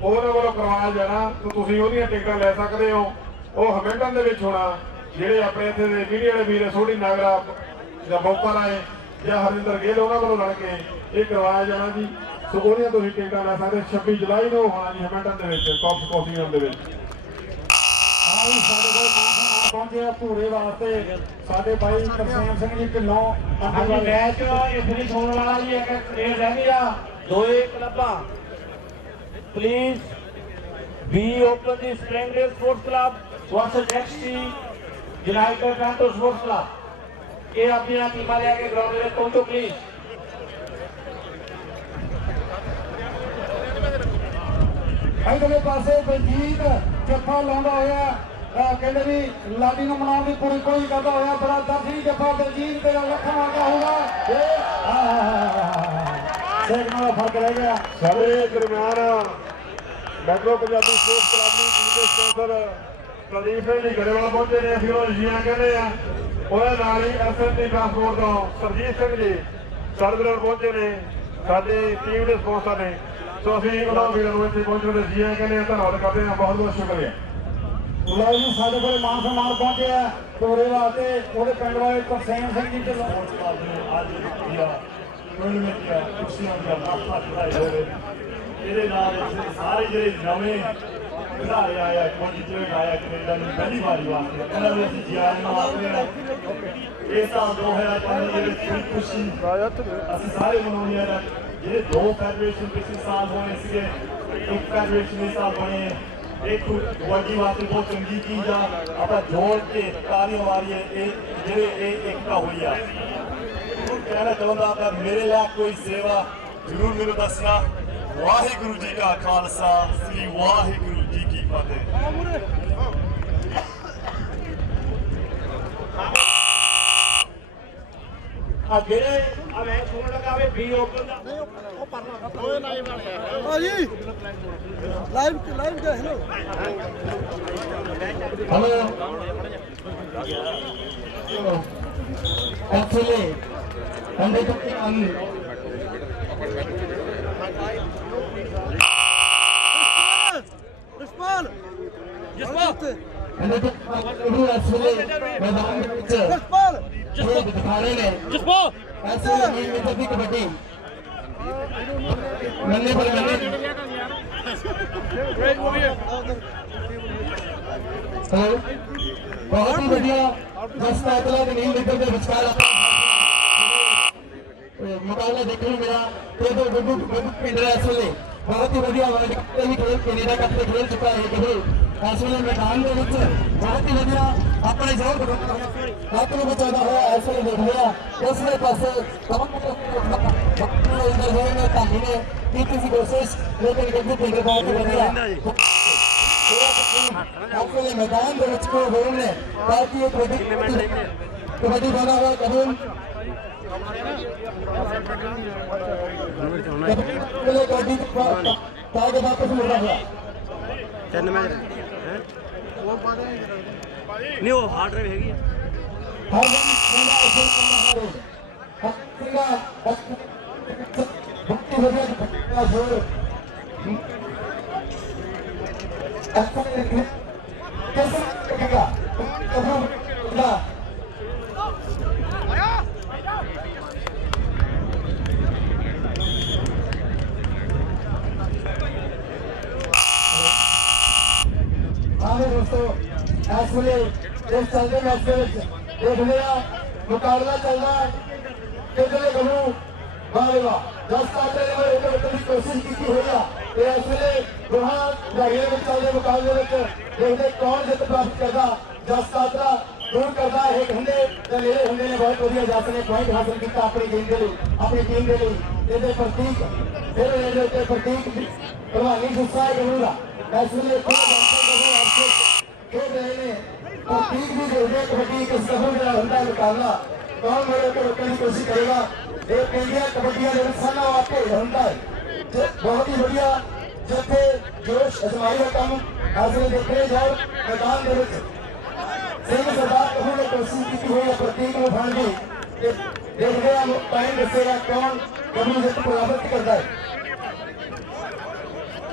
ਉਹਨਾਂ ਵੱਲੋਂ ਕਰਵਾਇਆ ਜਾਣਾ। ਤੇ ਤੁਸੀਂ ਉਹਦੀਆਂ ਟਿਕਟਾਂ ਲੈ ਸਕਦੇ ਹੋ। ਉਹ ਹਮਿਲਟਨ ਦੇ ਵਿੱਚ ਹੋਣਾ। ਜਿਹੜੇ ਆਪਣੇ ਇੱਥੇ ਦੇ ਮੀਡੀਆ ਵਾਲੇ ਵੀਰ ਸੋਢੀ ਨਾਗਰਾ ਜਾਂ ਬੋਪਾ ਰਾਏ ਜਾਂ ਹਰਿੰਦਰ ਗਿੱਲ ਉਹਨਾਂ ਵੱਲੋਂ ਲੜ ਕੇ ਇਹ ਕਰਵਾਇਆ ਜਾਣਾ ਜੀ। ਸੋ ਉਹਦੀਆਂ ਤੁਸੀਂ ਟਿਕਟਾਂ ਲੈ ਸਕਦੇ 26 ਜੁਲਾਈ ਨੂੰ ਹੋਣਾ ਜੀ ਹਮਿਲਟਨ ਦੇ ਵਿੱਚ ਕਾਪਸ ਕੋਸੀਅਮ ਦੇ ਵਿੱਚ। ਆਹ ਵੀ ਸਾਡੇ ਕੋਲ ਮਾਨ ਪਹੁੰਚੇ ਆ ਭੂਰੇ ਵਾਸਤੇ। ਸਾਡੇ ਭਾਈ ਤਰਸੇਮ ਸਿੰਘ ਜੀ ਢਿੱਲੋਂ ਹਾਂਜੀ। ਮੈਚ ਇਹ ਫਿਨਿਸ਼ ਹੋਣ ਵਾਲਾ ਜੀ ਇੱਕ ਪਲੇਅਰ ਰਹਿ ਗਿਆ ਦੋਏ ਕਲੱਬਾਂ ਪਲੀਜ਼ ਬੀ ਓਪਨ ਦੀ ਸਪ੍ਰਿੰਗਡੇਲ ਸਪੋਰਟਸ ਕਲੱਬ ਵਰਸਸ ਐਕਸਟੀ ਯੂਨਾਈਟਿਡ ਟੋਰਾਂਟੋ ਸਪੋਰਟਸ ਕਲੱਬ ਇਹ ਆਪਣੀਆਂ ਟੀਮਾਂ ਲੈ ਕੇ ਗਰਾਊਂਡ ਦੇ ਵਿੱਚ ਪਹੁੰਚੋ ਪਲੀਜ਼ ਇਧਰਲੇ ਪਾਸੇ ਬਲਜੀਤ ਜੱਫਾ ਲਾਉਂਦਾ ਹੋਇਆ ਕਹਿੰਦੇ ਵੀ ਲਾਡੀ ਨੂੰ ਮਨਾਉਣ ਦੀ ਪੂਰੀ ਕੋਈ ਕਰਦਾ ਹੋਇਆ, ਬੜਾ ਦਰਸ਼ਨੀ ਜੱਫਾ ਬਲਜੀਤ ਤੇਰਾ ਲੱਖਾਂ ਵਾਂਗਾ ਹੋਊਗਾ? ਇਹ ਫ਼ਰਕ ਰਹਿ ਗਿਆ। ਸਾਡੇ ਦਰਮਿਆਨ ਮੈਟਰੋ ਪੰਜਾਬੀ ਸਪੋਰਟਸ ਕਲੱਬ ਦੀ ਟੀਮ ਦੇ ਸਪਾਂਸਰ ਪ੍ਰਦੀਪ ਸਿੰਘ ਗਰੇਵਾਲ ਪਹੁੰਚੇ ਨੇ, ਅਸੀਂ ਉਹ ਜੀਆਂ ਕਹਿੰਦੇ ਆ। ਉਹਦੇ ਨਾਲ ਹੀ ਐਸਐਨਟੀ ਟਰਾਂਸਪੋਰਟ ਤੋਂ ਸਰਜੀਤ ਸਿੰਘ ਜੀ, ਸਾਡੇ ਨਾਲ ਪਹੁੰਚੇ ਨੇ, ਸਾਡੀ ਟੀਮ ਦੇ ਸਪਾਂਸਰ ਨੇ। ਸੋ ਅਸੀਂ ਉਹਨਾਂ ਵੀਰਾਂ ਨੂੰ ਇੱਥੇ ਪਹੁੰਚਣ ਦੇ ਜੀਆਂ ਕਹਿੰਦੇ ਆ ਧੰਨਵਾਦ ਕਰਦੇ ਹਾਂ, ਬਹੁਤ ਬਹੁਤ ਸ਼ੁਕਰੀਆ। ਲਓ ਜੀ, ਸਾਡੇ ਕੋਲ ਮਾਨ ਸਨਮਾਨ ਪਹੁੰਚੇ ਆ ਭੂਰੇ ਵਾਸਤੇ, ਉਹਦੇ ਪਿੰਡ ਵਾਲੇ ਤਰਸੇਮ ਸਿੰਘ ਜੀ ਢਿੱਲੋਂ ਅੱਜ ਦੀਆਂ ਟੂਰਨਾਮੈਂਟ ਦੀਆਂ ਕੁਰਸੀਆਂ ਦੀਆਂ ਮਾਫਾ ਚੜਾਈ ਹੋਵੇ ਇਹਦੇ ਨਾਲ ਇੱਥੇ ਸਾਰੇ ਜਿਹੜੇ ਨਵੇਂ ਖਿਡਾਰੀ ਆਇਆ ਕੰਟੀਨੈਂਟ ਆਇਆ ਕੈਨੇਡਾ ਨੂੰ ਪਹਿਲੀ ਵਾਰੀ ਵਾਸਤੇ ਉਹਨਾਂ ਨੂੰ ਅਸੀਂ ਜਿਆਨ ਮਾਰਦੇ ਹਾਂ ਇਹ ਸਾਲ 2005 ਦੇ ਵਿੱਚ ਬੜੀ ਖੁਸ਼ੀ ਅਸੀਂ ਸਾਰੇ ਮਨਾਉਂਦੇ ਹਾਂ ਜਿਹੜੇ ਦੋ ਫੈਡਰੇਸ਼ਨ ਪਿਛਲੇ ਸਾਲ ਹੋਏ ਸੀਗੇ ਇੱਕ ਫੈਡਰੇਸ਼ਨ ਇਸ ਸਾਲ ਬਣੇ ਇੱਕ ਕਬੱਡੀ ਵਾਸਤੇ ਬਹੁਤ ਚੰਗੀ ਚੀਜ਼ ਆ ਆਪਾਂ ਜੋੜ ਕੇ ਤਾਲੀਆਂ ਮਾਰੀਏ ਇਹ ਜਿਹੜੇ ਇਹ ਇਕਤਾ ਹੋਈ ਆ ਕਹਿਣਾ ਚਾਹੁੰਦਾ ਤਾਂ ਮੇਰੇ ਲਈ ਕੋਈ ਸੇਵਾ ਜ਼ਰੂਰ ਮੈਨੂੰ ਦੱਸਣਾ ਵਾਹਿਗੁਰੂ ਜੀ ਕਾ ਖਾਲਸਾ, ਸ੍ਰੀ ਵਾਹਿਗੁਰੂ ਜੀ ਕੀ ਫਤਿਹ ਆ ਜਿਹੜੇ ਆ ਮੈਂ ਫੋਨ ਲਗਾਵੇ ਵੀ ਓਪਨ ਦਾ। ਨਹੀਂ ਉਹ ਪਰਲਾ ਓਏ ਲਾਈਵ ਨਾਲ ਗਿਆ ਹਾਂ ਜੀ। ਲਾਈਵ ਲਾਈਵ ਦਾ ਹੈਲੋ। ਹੈਲੋ ਐਕਚੁਅਲੀ ਅੰਦੇ ਤੋਂ ਅੰਨ ਉਹ ਇਸ ਵੇਲੇ ਮੈਦਾਨ ਦੇ ਵਿੱਚ ਜਸਪਾਲ ਜਸਪਾਲ ਦਿਖਾ ਰਹੇ ਨੇ ਜਸਪਾਲ ਇਸ ਵੇਲੇ ਮੇਨ ਵਿੱਚ ਦੀ ਕਬੱਡੀ ਮੰਨੇ ਪਰ ਮੰਨੇ ਰੇਡ ਹੋ ਗਿਆ ਹੈਲੋ ਬਹੁਤ ਹੀ ਵਧੀਆ ਦਸਤਾ ਅਤਲਾ ਦੇ ਨੀਲ ਨਿਕਲ ਦੇ ਵਿਚਕਾਰ ਮੁਕਾਬਲਾ ਦੇਖਣ ਨੂੰ ਮਿਲਿਆ ਤੇ ਦੋ ਗੁੱਗੂ ਗੁੱਗੂ ਪਿੰਡਰਾ ਇਸ ਵੇਲੇ ਬਹੁਤ ਹੀ ਵਧੀਆ ਵਾਲਾ ਨਿਕਲ ਕੇ ਖੇਡ ਕੈਨੇਡਾ ਕੱਪ ਦੇ ਖੇਡ ਚੁੱਕਾ ਹੈ ਇਹ ਇਸ ਵੇਲੇ ਮੈਦਾਨ ਦੇ ਵਿੱਚ ਬਹੁਤ ਹੀ ਵਧੀਆ ਆਪਣੇ ਜ਼ੋਰ ਹੱਥ ਨੂੰ ਬਚਾਉਂਦਾ ਹੋਇਆ ਇਸ ਵੇਲੇ ਦੇਖ ਲਿਆ। ਉਸਲੇ ਪਾਸੇ ਤਮਾਮ ਇੰਦਰ ਹੋਏ ਨੇ ਧਾਨੀ ਨੇ। ਕੀਤੀ ਸੀ ਕੋਸ਼ਿਸ਼, ਲੇਕਿਨ ਗੁੱਡੂ ਪਿੰਡ ਬਹੁਤ ਵਧੀਆ। ਆਪਣੇ ਮੈਦਾਨ ਦੇ ਵਿੱਚ ਕੋਈ ਹੋਣ ਨੇ। ਬਾਕੀ ਇਹ ਕਬੱਡੀ ਕਬੱਡੀ ਬਣਾ ਹੋਇਆ ਕਬੂਲ ਕਬੱਡੀ ਤਾਂ ਕਿ ਵਾਪਸ ਮੁੜਦਾ ਹੋਇਆ ਤਿੰਨ ਮੈਚ। ਹੈ ਨਹੀਂ ਉਹ ਹਾਰਡ ਡਰਾਈਵ ਹੈਗੀ ਆ ਹਰ ਦਿਨ ਮੁੰਡਾ ਉਸੇ ਕੰਮ ਕਰੇ ਹੱਥੀਆਂ ਬੱਤੀ ਵਧੀਆ ਬੱਤਾ ਜੋਰ ਅੱਛਾ ਕਿਸ ਕਹੇਗਾ ਕਦੋਂ ਦਾ ਆਵੇ ਦੋਸਤੋ, ਇਸ ਵੇਲੇ ਇਸ ਚੱਲਦੇ ਮੈਚ ਦੇ ਵਿੱਚ ਦੇਖ ਲਿਆ ਮੁਕਾਬਲਾ ਚੱਲਦਾ ਕਿਧਰੇ ਗਲੂ ਵਾਹ ਦਸ ਸਾਲੇ ਨੇ ਇੱਕ ਮਿੰਟ ਦੀ ਕੋਸ਼ਿਸ਼ ਕੀਤੀ ਹੋਈ ਆ, ਤੇ ਇਸ ਵੇਲੇ ਦੋਹਾਂ ਲੜਾਈਆਂ ਵਿੱਚ ਚੱਲਦੇ ਮੁਕਾਬਲੇ ਵਿੱਚ ਦੇਖਦੇ ਕੌਣ ਜਿੱਤ ਪ੍ਰਾਪਤ ਕਰਦਾ ਜਸ ਸਾਤਰਾ ਦੂਰ ਕਰਦਾ ਹੈ ਹੁੰਦੇ ਤੇ ਮੇਰੇ ਹੁੰਦੇ ਨੇ ਬਹੁਤ ਵਧੀਆ ਜਸ ਨੇ ਪੁਆਇੰਟ ਹਾਸਲ ਕੀਤਾ ਆਪਣੀ ਟੀਮ ਦੇ ਲਈ, ਆਪਣੀ ਟੀਮ ਦੇ ਲਈ। ਇਹਦੇ ਪ੍ਰਤੀਕ, ਫਿਰ ਇਹਦੇ ਉੱਤੇ ਪ੍ਰਤੀਕ ਪ੍ਰਵਾਨੀ ਗੁੱਸਾ ਹੈ ਗਲੂ ਦਾ। ਇਸ ਵੇਲੇ ਕੋਈ ਖੇਡ ਰਹੇ ਨੇ ਪ੍ਰਤੀਕ ਵੀ ਦੇਖਦੇ ਕਬੱਡੀ ਕਿਸ ਤਰ੍ਹਾਂ ਦਾ ਹੁੰਦਾ ਹੈ ਮੁਕਾਬਲਾ ਕੌਣ ਮੇਰੇ ਕੋਲ ਰੋਕਣ ਦੀ ਕੋਸ਼ਿਸ਼ ਕਰੇਗਾ ਇਹ ਪਿੰਡੀਆਂ ਕਬੱਡੀਆਂ ਦੇ ਵਿੱਚ ਸਾਨਾ ਆਪੇ ਹੁੰਦਾ ਹੈ ਤੇ ਬਹੁਤ ਹੀ ਵਧੀਆ ਜਿੱਥੇ ਜੋਸ਼ ਅਜਮਾਈ ਦਾ ਕੰਮ ਹਾਜ਼ਰ ਦੇਖੇ ਜਾਓ ਮੈਦਾਨ ਦੇ ਵਿੱਚ ਸਿੰਘ ਸਰਦਾਰ ਕਹੂ ਨੇ ਕੋਸ਼ਿਸ਼ ਕੀਤੀ ਹੋਈ ਹੈ ਪ੍ਰਤੀਕ ਨੂੰ ਫੜਨ ਦੀ ਤੇ ਦੇਖਦੇ ਹਾਂ ਟਾਈਮ ਦੱਸੇਗਾ ਕੌਣ ਕਬੂ ਜਿੱਤ ਪ੍ਰਾਪਤ ਕਰਦਾ ਹੈ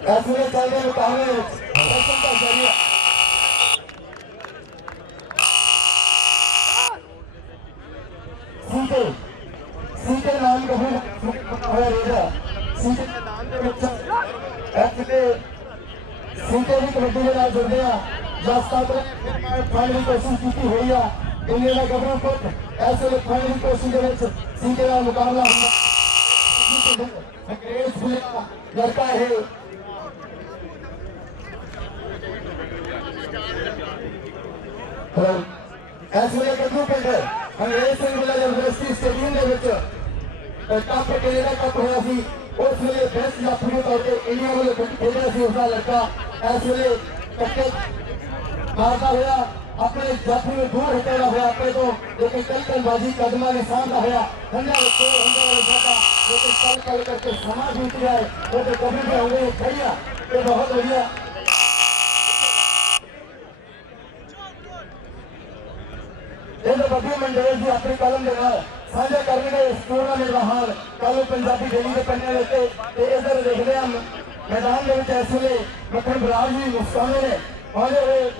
ਇਸ ਵੇਲੇ ਚੱਲਦੇ ਮੁਕਾਬਲੇ ਵਿੱਚ ਦਰਸ਼ਨ ਦਾ ਜ਼ਰੀਆ ਸੀਤੇ ਸੀਤੇ ਨਾਮ ਕਹੂ ਹੋਇਆ ਰੇਗਾ ਸੀਤੇ ਦੇ ਨਾਮ ਦੇ ਵਿੱਚ ਇਸ ਦੇ ਸੀਤੇ ਦੀ ਕਬੱਡੀ ਦੇ ਨਾਲ ਜੁੜਦੇ ਆ ਜਸ ਤੱਕ ਫਾਈਨਲ ਦੀ ਕੋਸ਼ਿਸ਼ ਕੀਤੀ ਹੋਈ ਆ ਇੰਨੇ ਦਾ ਗੱਭਰੂ ਪੁੱਤ ਇਸ ਵੇਲੇ ਫਾਈਨਲ ਦੀ ਕੋਸ਼ਿਸ਼ ਦੇ ਵਿੱਚ ਸੀਤੇ ਦਾ ਮੁਕਾਬਲਾ ਹੁੰਦਾ ਅੰਗਰੇਜ਼ ਫੁੱਲੇ ਦਾ ਲੜਕਾ ਇਹ ਹੈਲੋ ਇਸ ਵੇਲੇ ਗੱਭਰੂ ਪਿੰਡ Angrez Singh villa university stadium ਦੇ ਵਿੱਚ ਕੱਪ ਕੈਨੇਡਾ ਕੱਪ ਹੋਇਆ ਸੀ ਉਸ ਵੇਲੇ ਬੈਸਟ ਜਾਫਰੀ ਦੇ ਤੌਰ ਤੇ ਇੰਡੀਆ ਵੱਲੋਂ ਖੇਡ ਰਿਹਾ ਸੀ ਉਸਦਾ ਲੜਕਾ ਇਸ ਵੇਲੇ ਕੱਕੇ ਮਾਰਦਾ ਹੋਇਆ, ਆਪਣੇ ਜਾਫਰੀ ਨੂੰ ਦੂਰ ਹਟਾਉਣਾ ਹੋਇਆ, ਆਪਣੇ ਤੋਂ ਲੇਕਿਨ ਕਈ ਕਈ ਬਾਜੀ ਕਦਮਾਂ ਨੇ ਸਾਹਮਣਾ ਹੋਇਆ ਹੰਡਾ ਵਿੱਚ ਹੰਡਾ ਵਾਲੇ ਸਾਡਾ ਲੇਕਿਨ ਕਲ ਕਲ ਕਰਕੇ ਸਮਾਂ ਬੀਤ ਗਿਆ ਹੈ ਉਹਦੇ ਕਬਰ ਦੇ ਹੋਏ ਖੜੀਆ ਇਹ ਬਹੁਤ ਮੰਡਲ ਦੀ ਆਪਣੀ ਕਲਮ ਦੇ ਨਾਲ ਸਾਂਝਾ ਕਰਨਗੇ ਇਸ ਟੂਰਨਾਮੈਂਟ ਦਾ ਹਾਲ ਕੱਲ ਪੰਜਾਬੀ ਡੇਲੀ ਦੇ ਪੰਨੇ ਦੇ ਉੱਤੇ, ਤੇ ਇਧਰ ਦੇਖਦੇ ਹਾਂ, ਮੈਦਾਨ ਦੇ ਵਿੱਚ ਇਸ ਵੇਲੇ ਮੱਖਣ ਬਰਾਜ ਵੀ ਮੁਸਕਾਨੇ ਨੇ। ਆਉਂਦੇ ਹੋਏ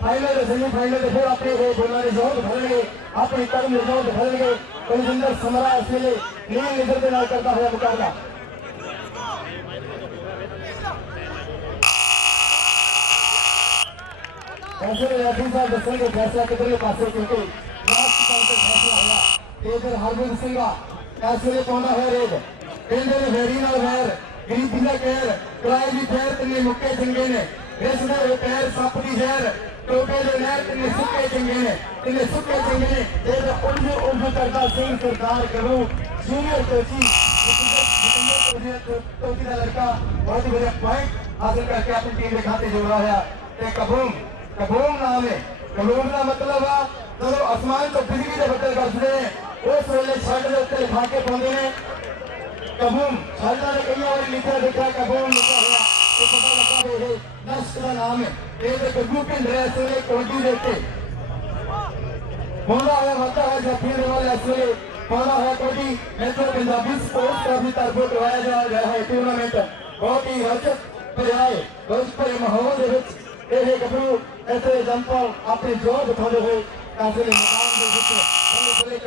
ਫਾਈਨਲ ਦੇ ਸੈਮੀ ਫਾਈਨਲ ਦੇ ਫਿਰ ਆਪਣੇ ਇਹ ਦੋਨਾਂ ਦੇ ਜ਼ੋਰ ਦਿਖਾਉਣਗੇ ਆਪਣੀ ਕਦਮ ਦੇ ਜ਼ੋਰ ਦਿਖਾਉਣਗੇ ਕੁਲਜਿੰਦਰ ਸਮਰਾ ਇਸ ਵੇਲੇ ਨੀਲ ਨਿਗਰ ਦੇ ਨਾਲ ਕਰਦਾ ਹੋਇਆ ਮੁਕਾਬਲਾ ਐਸੇ ਰਾਜੀ ਸਾਹਿਬ ਦੱਸਣਗੇ ਫੈਸਲਾ ਕਿਧਰਲੇ ਪਾਸੇ ਕਿਉਂਕਿ ਲਾਸਟ ਕਾਊਂਟਰ ਫੈਸਲਾ ਹੋਇਆ ਤੇ ਇਧਰ ਹਰਬਿੰਦ ਸਿੰਘਾ ਇਸ ਵੇਲੇ ਪਾਉਂਦਾ ਹੋਇਆ ਰੇਡ ਕਹਿੰਦੇ ਨੇ ਵੈਰੀ ਨਾਲ ਵੈਰ ਗਰੀਬੀ ਦਾ ਕਹਿਰ ਕਰਾਏ ਦੀ ਫੇਰ ਤਿੰਨੇ ਮੁੱਕੇ ਚੰਗੇ ਨੇ ਇਸ ਦੇ ਹੋਏ ਪੈਰ ਸੱਪ ਦੀ ਜ਼ਹਿਰ ਟੋਪੇ ਦੇ ਨਹਿਰ ਤਿੰਨੇ ਸੁੱਕੇ ਚੰਗੇ ਨੇ ਤਿੰਨੇ ਸੁੱਕੇ ਚੰਗੇ ਨੇ। ਇਹਦਾ ਉਲਝੂ ਉਲਝੂ ਕਰਦਾ ਸਿੰਘ ਸਰਦਾਰ ਕਰੂ ਜੂਨੀਅਰ ਕੋਚੀ। ਟੋਪੀ ਦਾ ਲੜਕਾ ਬਹੁਤ ਹੀ ਵਧੀਆ ਪੁਆਇੰਟ ਹਾਸਲ ਕਰਕੇ ਆਪਣੀ ਟੀਮ ਦੇ ਖਾਤੇ ਜੋੜ ਰਿਹਾ ਤੇ ਕਬੂਮ ਕਬੂਮ ਨਾਮ ਹੈ। ਕਬੂਮ ਦਾ ਮਤਲਬ ਆ, ਜਦੋਂ ਅਸਮਾਨ ਤੋਂ ਬਿਜਲੀ ਦੇ ਬੱਦਲ ਵਰਸਦੇ ਨੇ, ਉਸ ਵੇਲੇ ਛੱਡ ਦੇ ਉੱਤੇ ਲਿਖਾ ਕੇ ਪਾਉਂਦੇ ਨੇ। ਕਬੂਮ ਸਾਡਾ ਨੇ ਕਈ ਵਾਰੀ ਲਿਖਿਆ ਦੇਖਿਆ ਕਬੂਮ ਲਿਖਿਆ ਹੋਇਆ। ਤੇ ਪਤਾ ਲੱਗਾ ਵੀ ਇਹ ਨਸ਼ਕ ਦਾ ਨਾਮ ਹੈ ਇਹ ਤੇ ਕਬੂ ਪਿੰਡ ਰਿਹਾ ਇਸ ਵੇਲੇ ਕਬੱਡੀ ਦੇ ਉੱਤੇ ਪਾਉਂਦਾ ਹੋਇਆ ਵਾਧਾ ਹੋਇਆ ਜਾਫੀਆਂ ਦੇ ਵਾਲੇ ਇਸ ਵੇਲੇ ਪਾਉਂਦਾ ਹੋਇਆ ਕਬੱਡੀ ਮੈਥੋਂ ਪੰਜਾਬੀ ਸਪੋਰਟਸ ਟਰਾਫੀ ਤਰਫੋਂ ਕਰਵਾਇਆ ਜਾ ਰਿਹਾ ਹੈ ਟੂਰਨਾਮੈਂਟ ਬਹੁਤ ਹੀ ਭਰੇ ਮਾਹੌਲ ਦੇ ਵਿੱਚ ਇਹ ਗੱਭਰੂ ਇੱਥੇ ਜੰਪਰ ਆਪਣੇ ਜੋਰ ਦਿਖਾਉਂਦੇ ਹੋਏ ਕਾਫੀ ਮੈਦਾਨ ਦੇ ਵਿੱਚ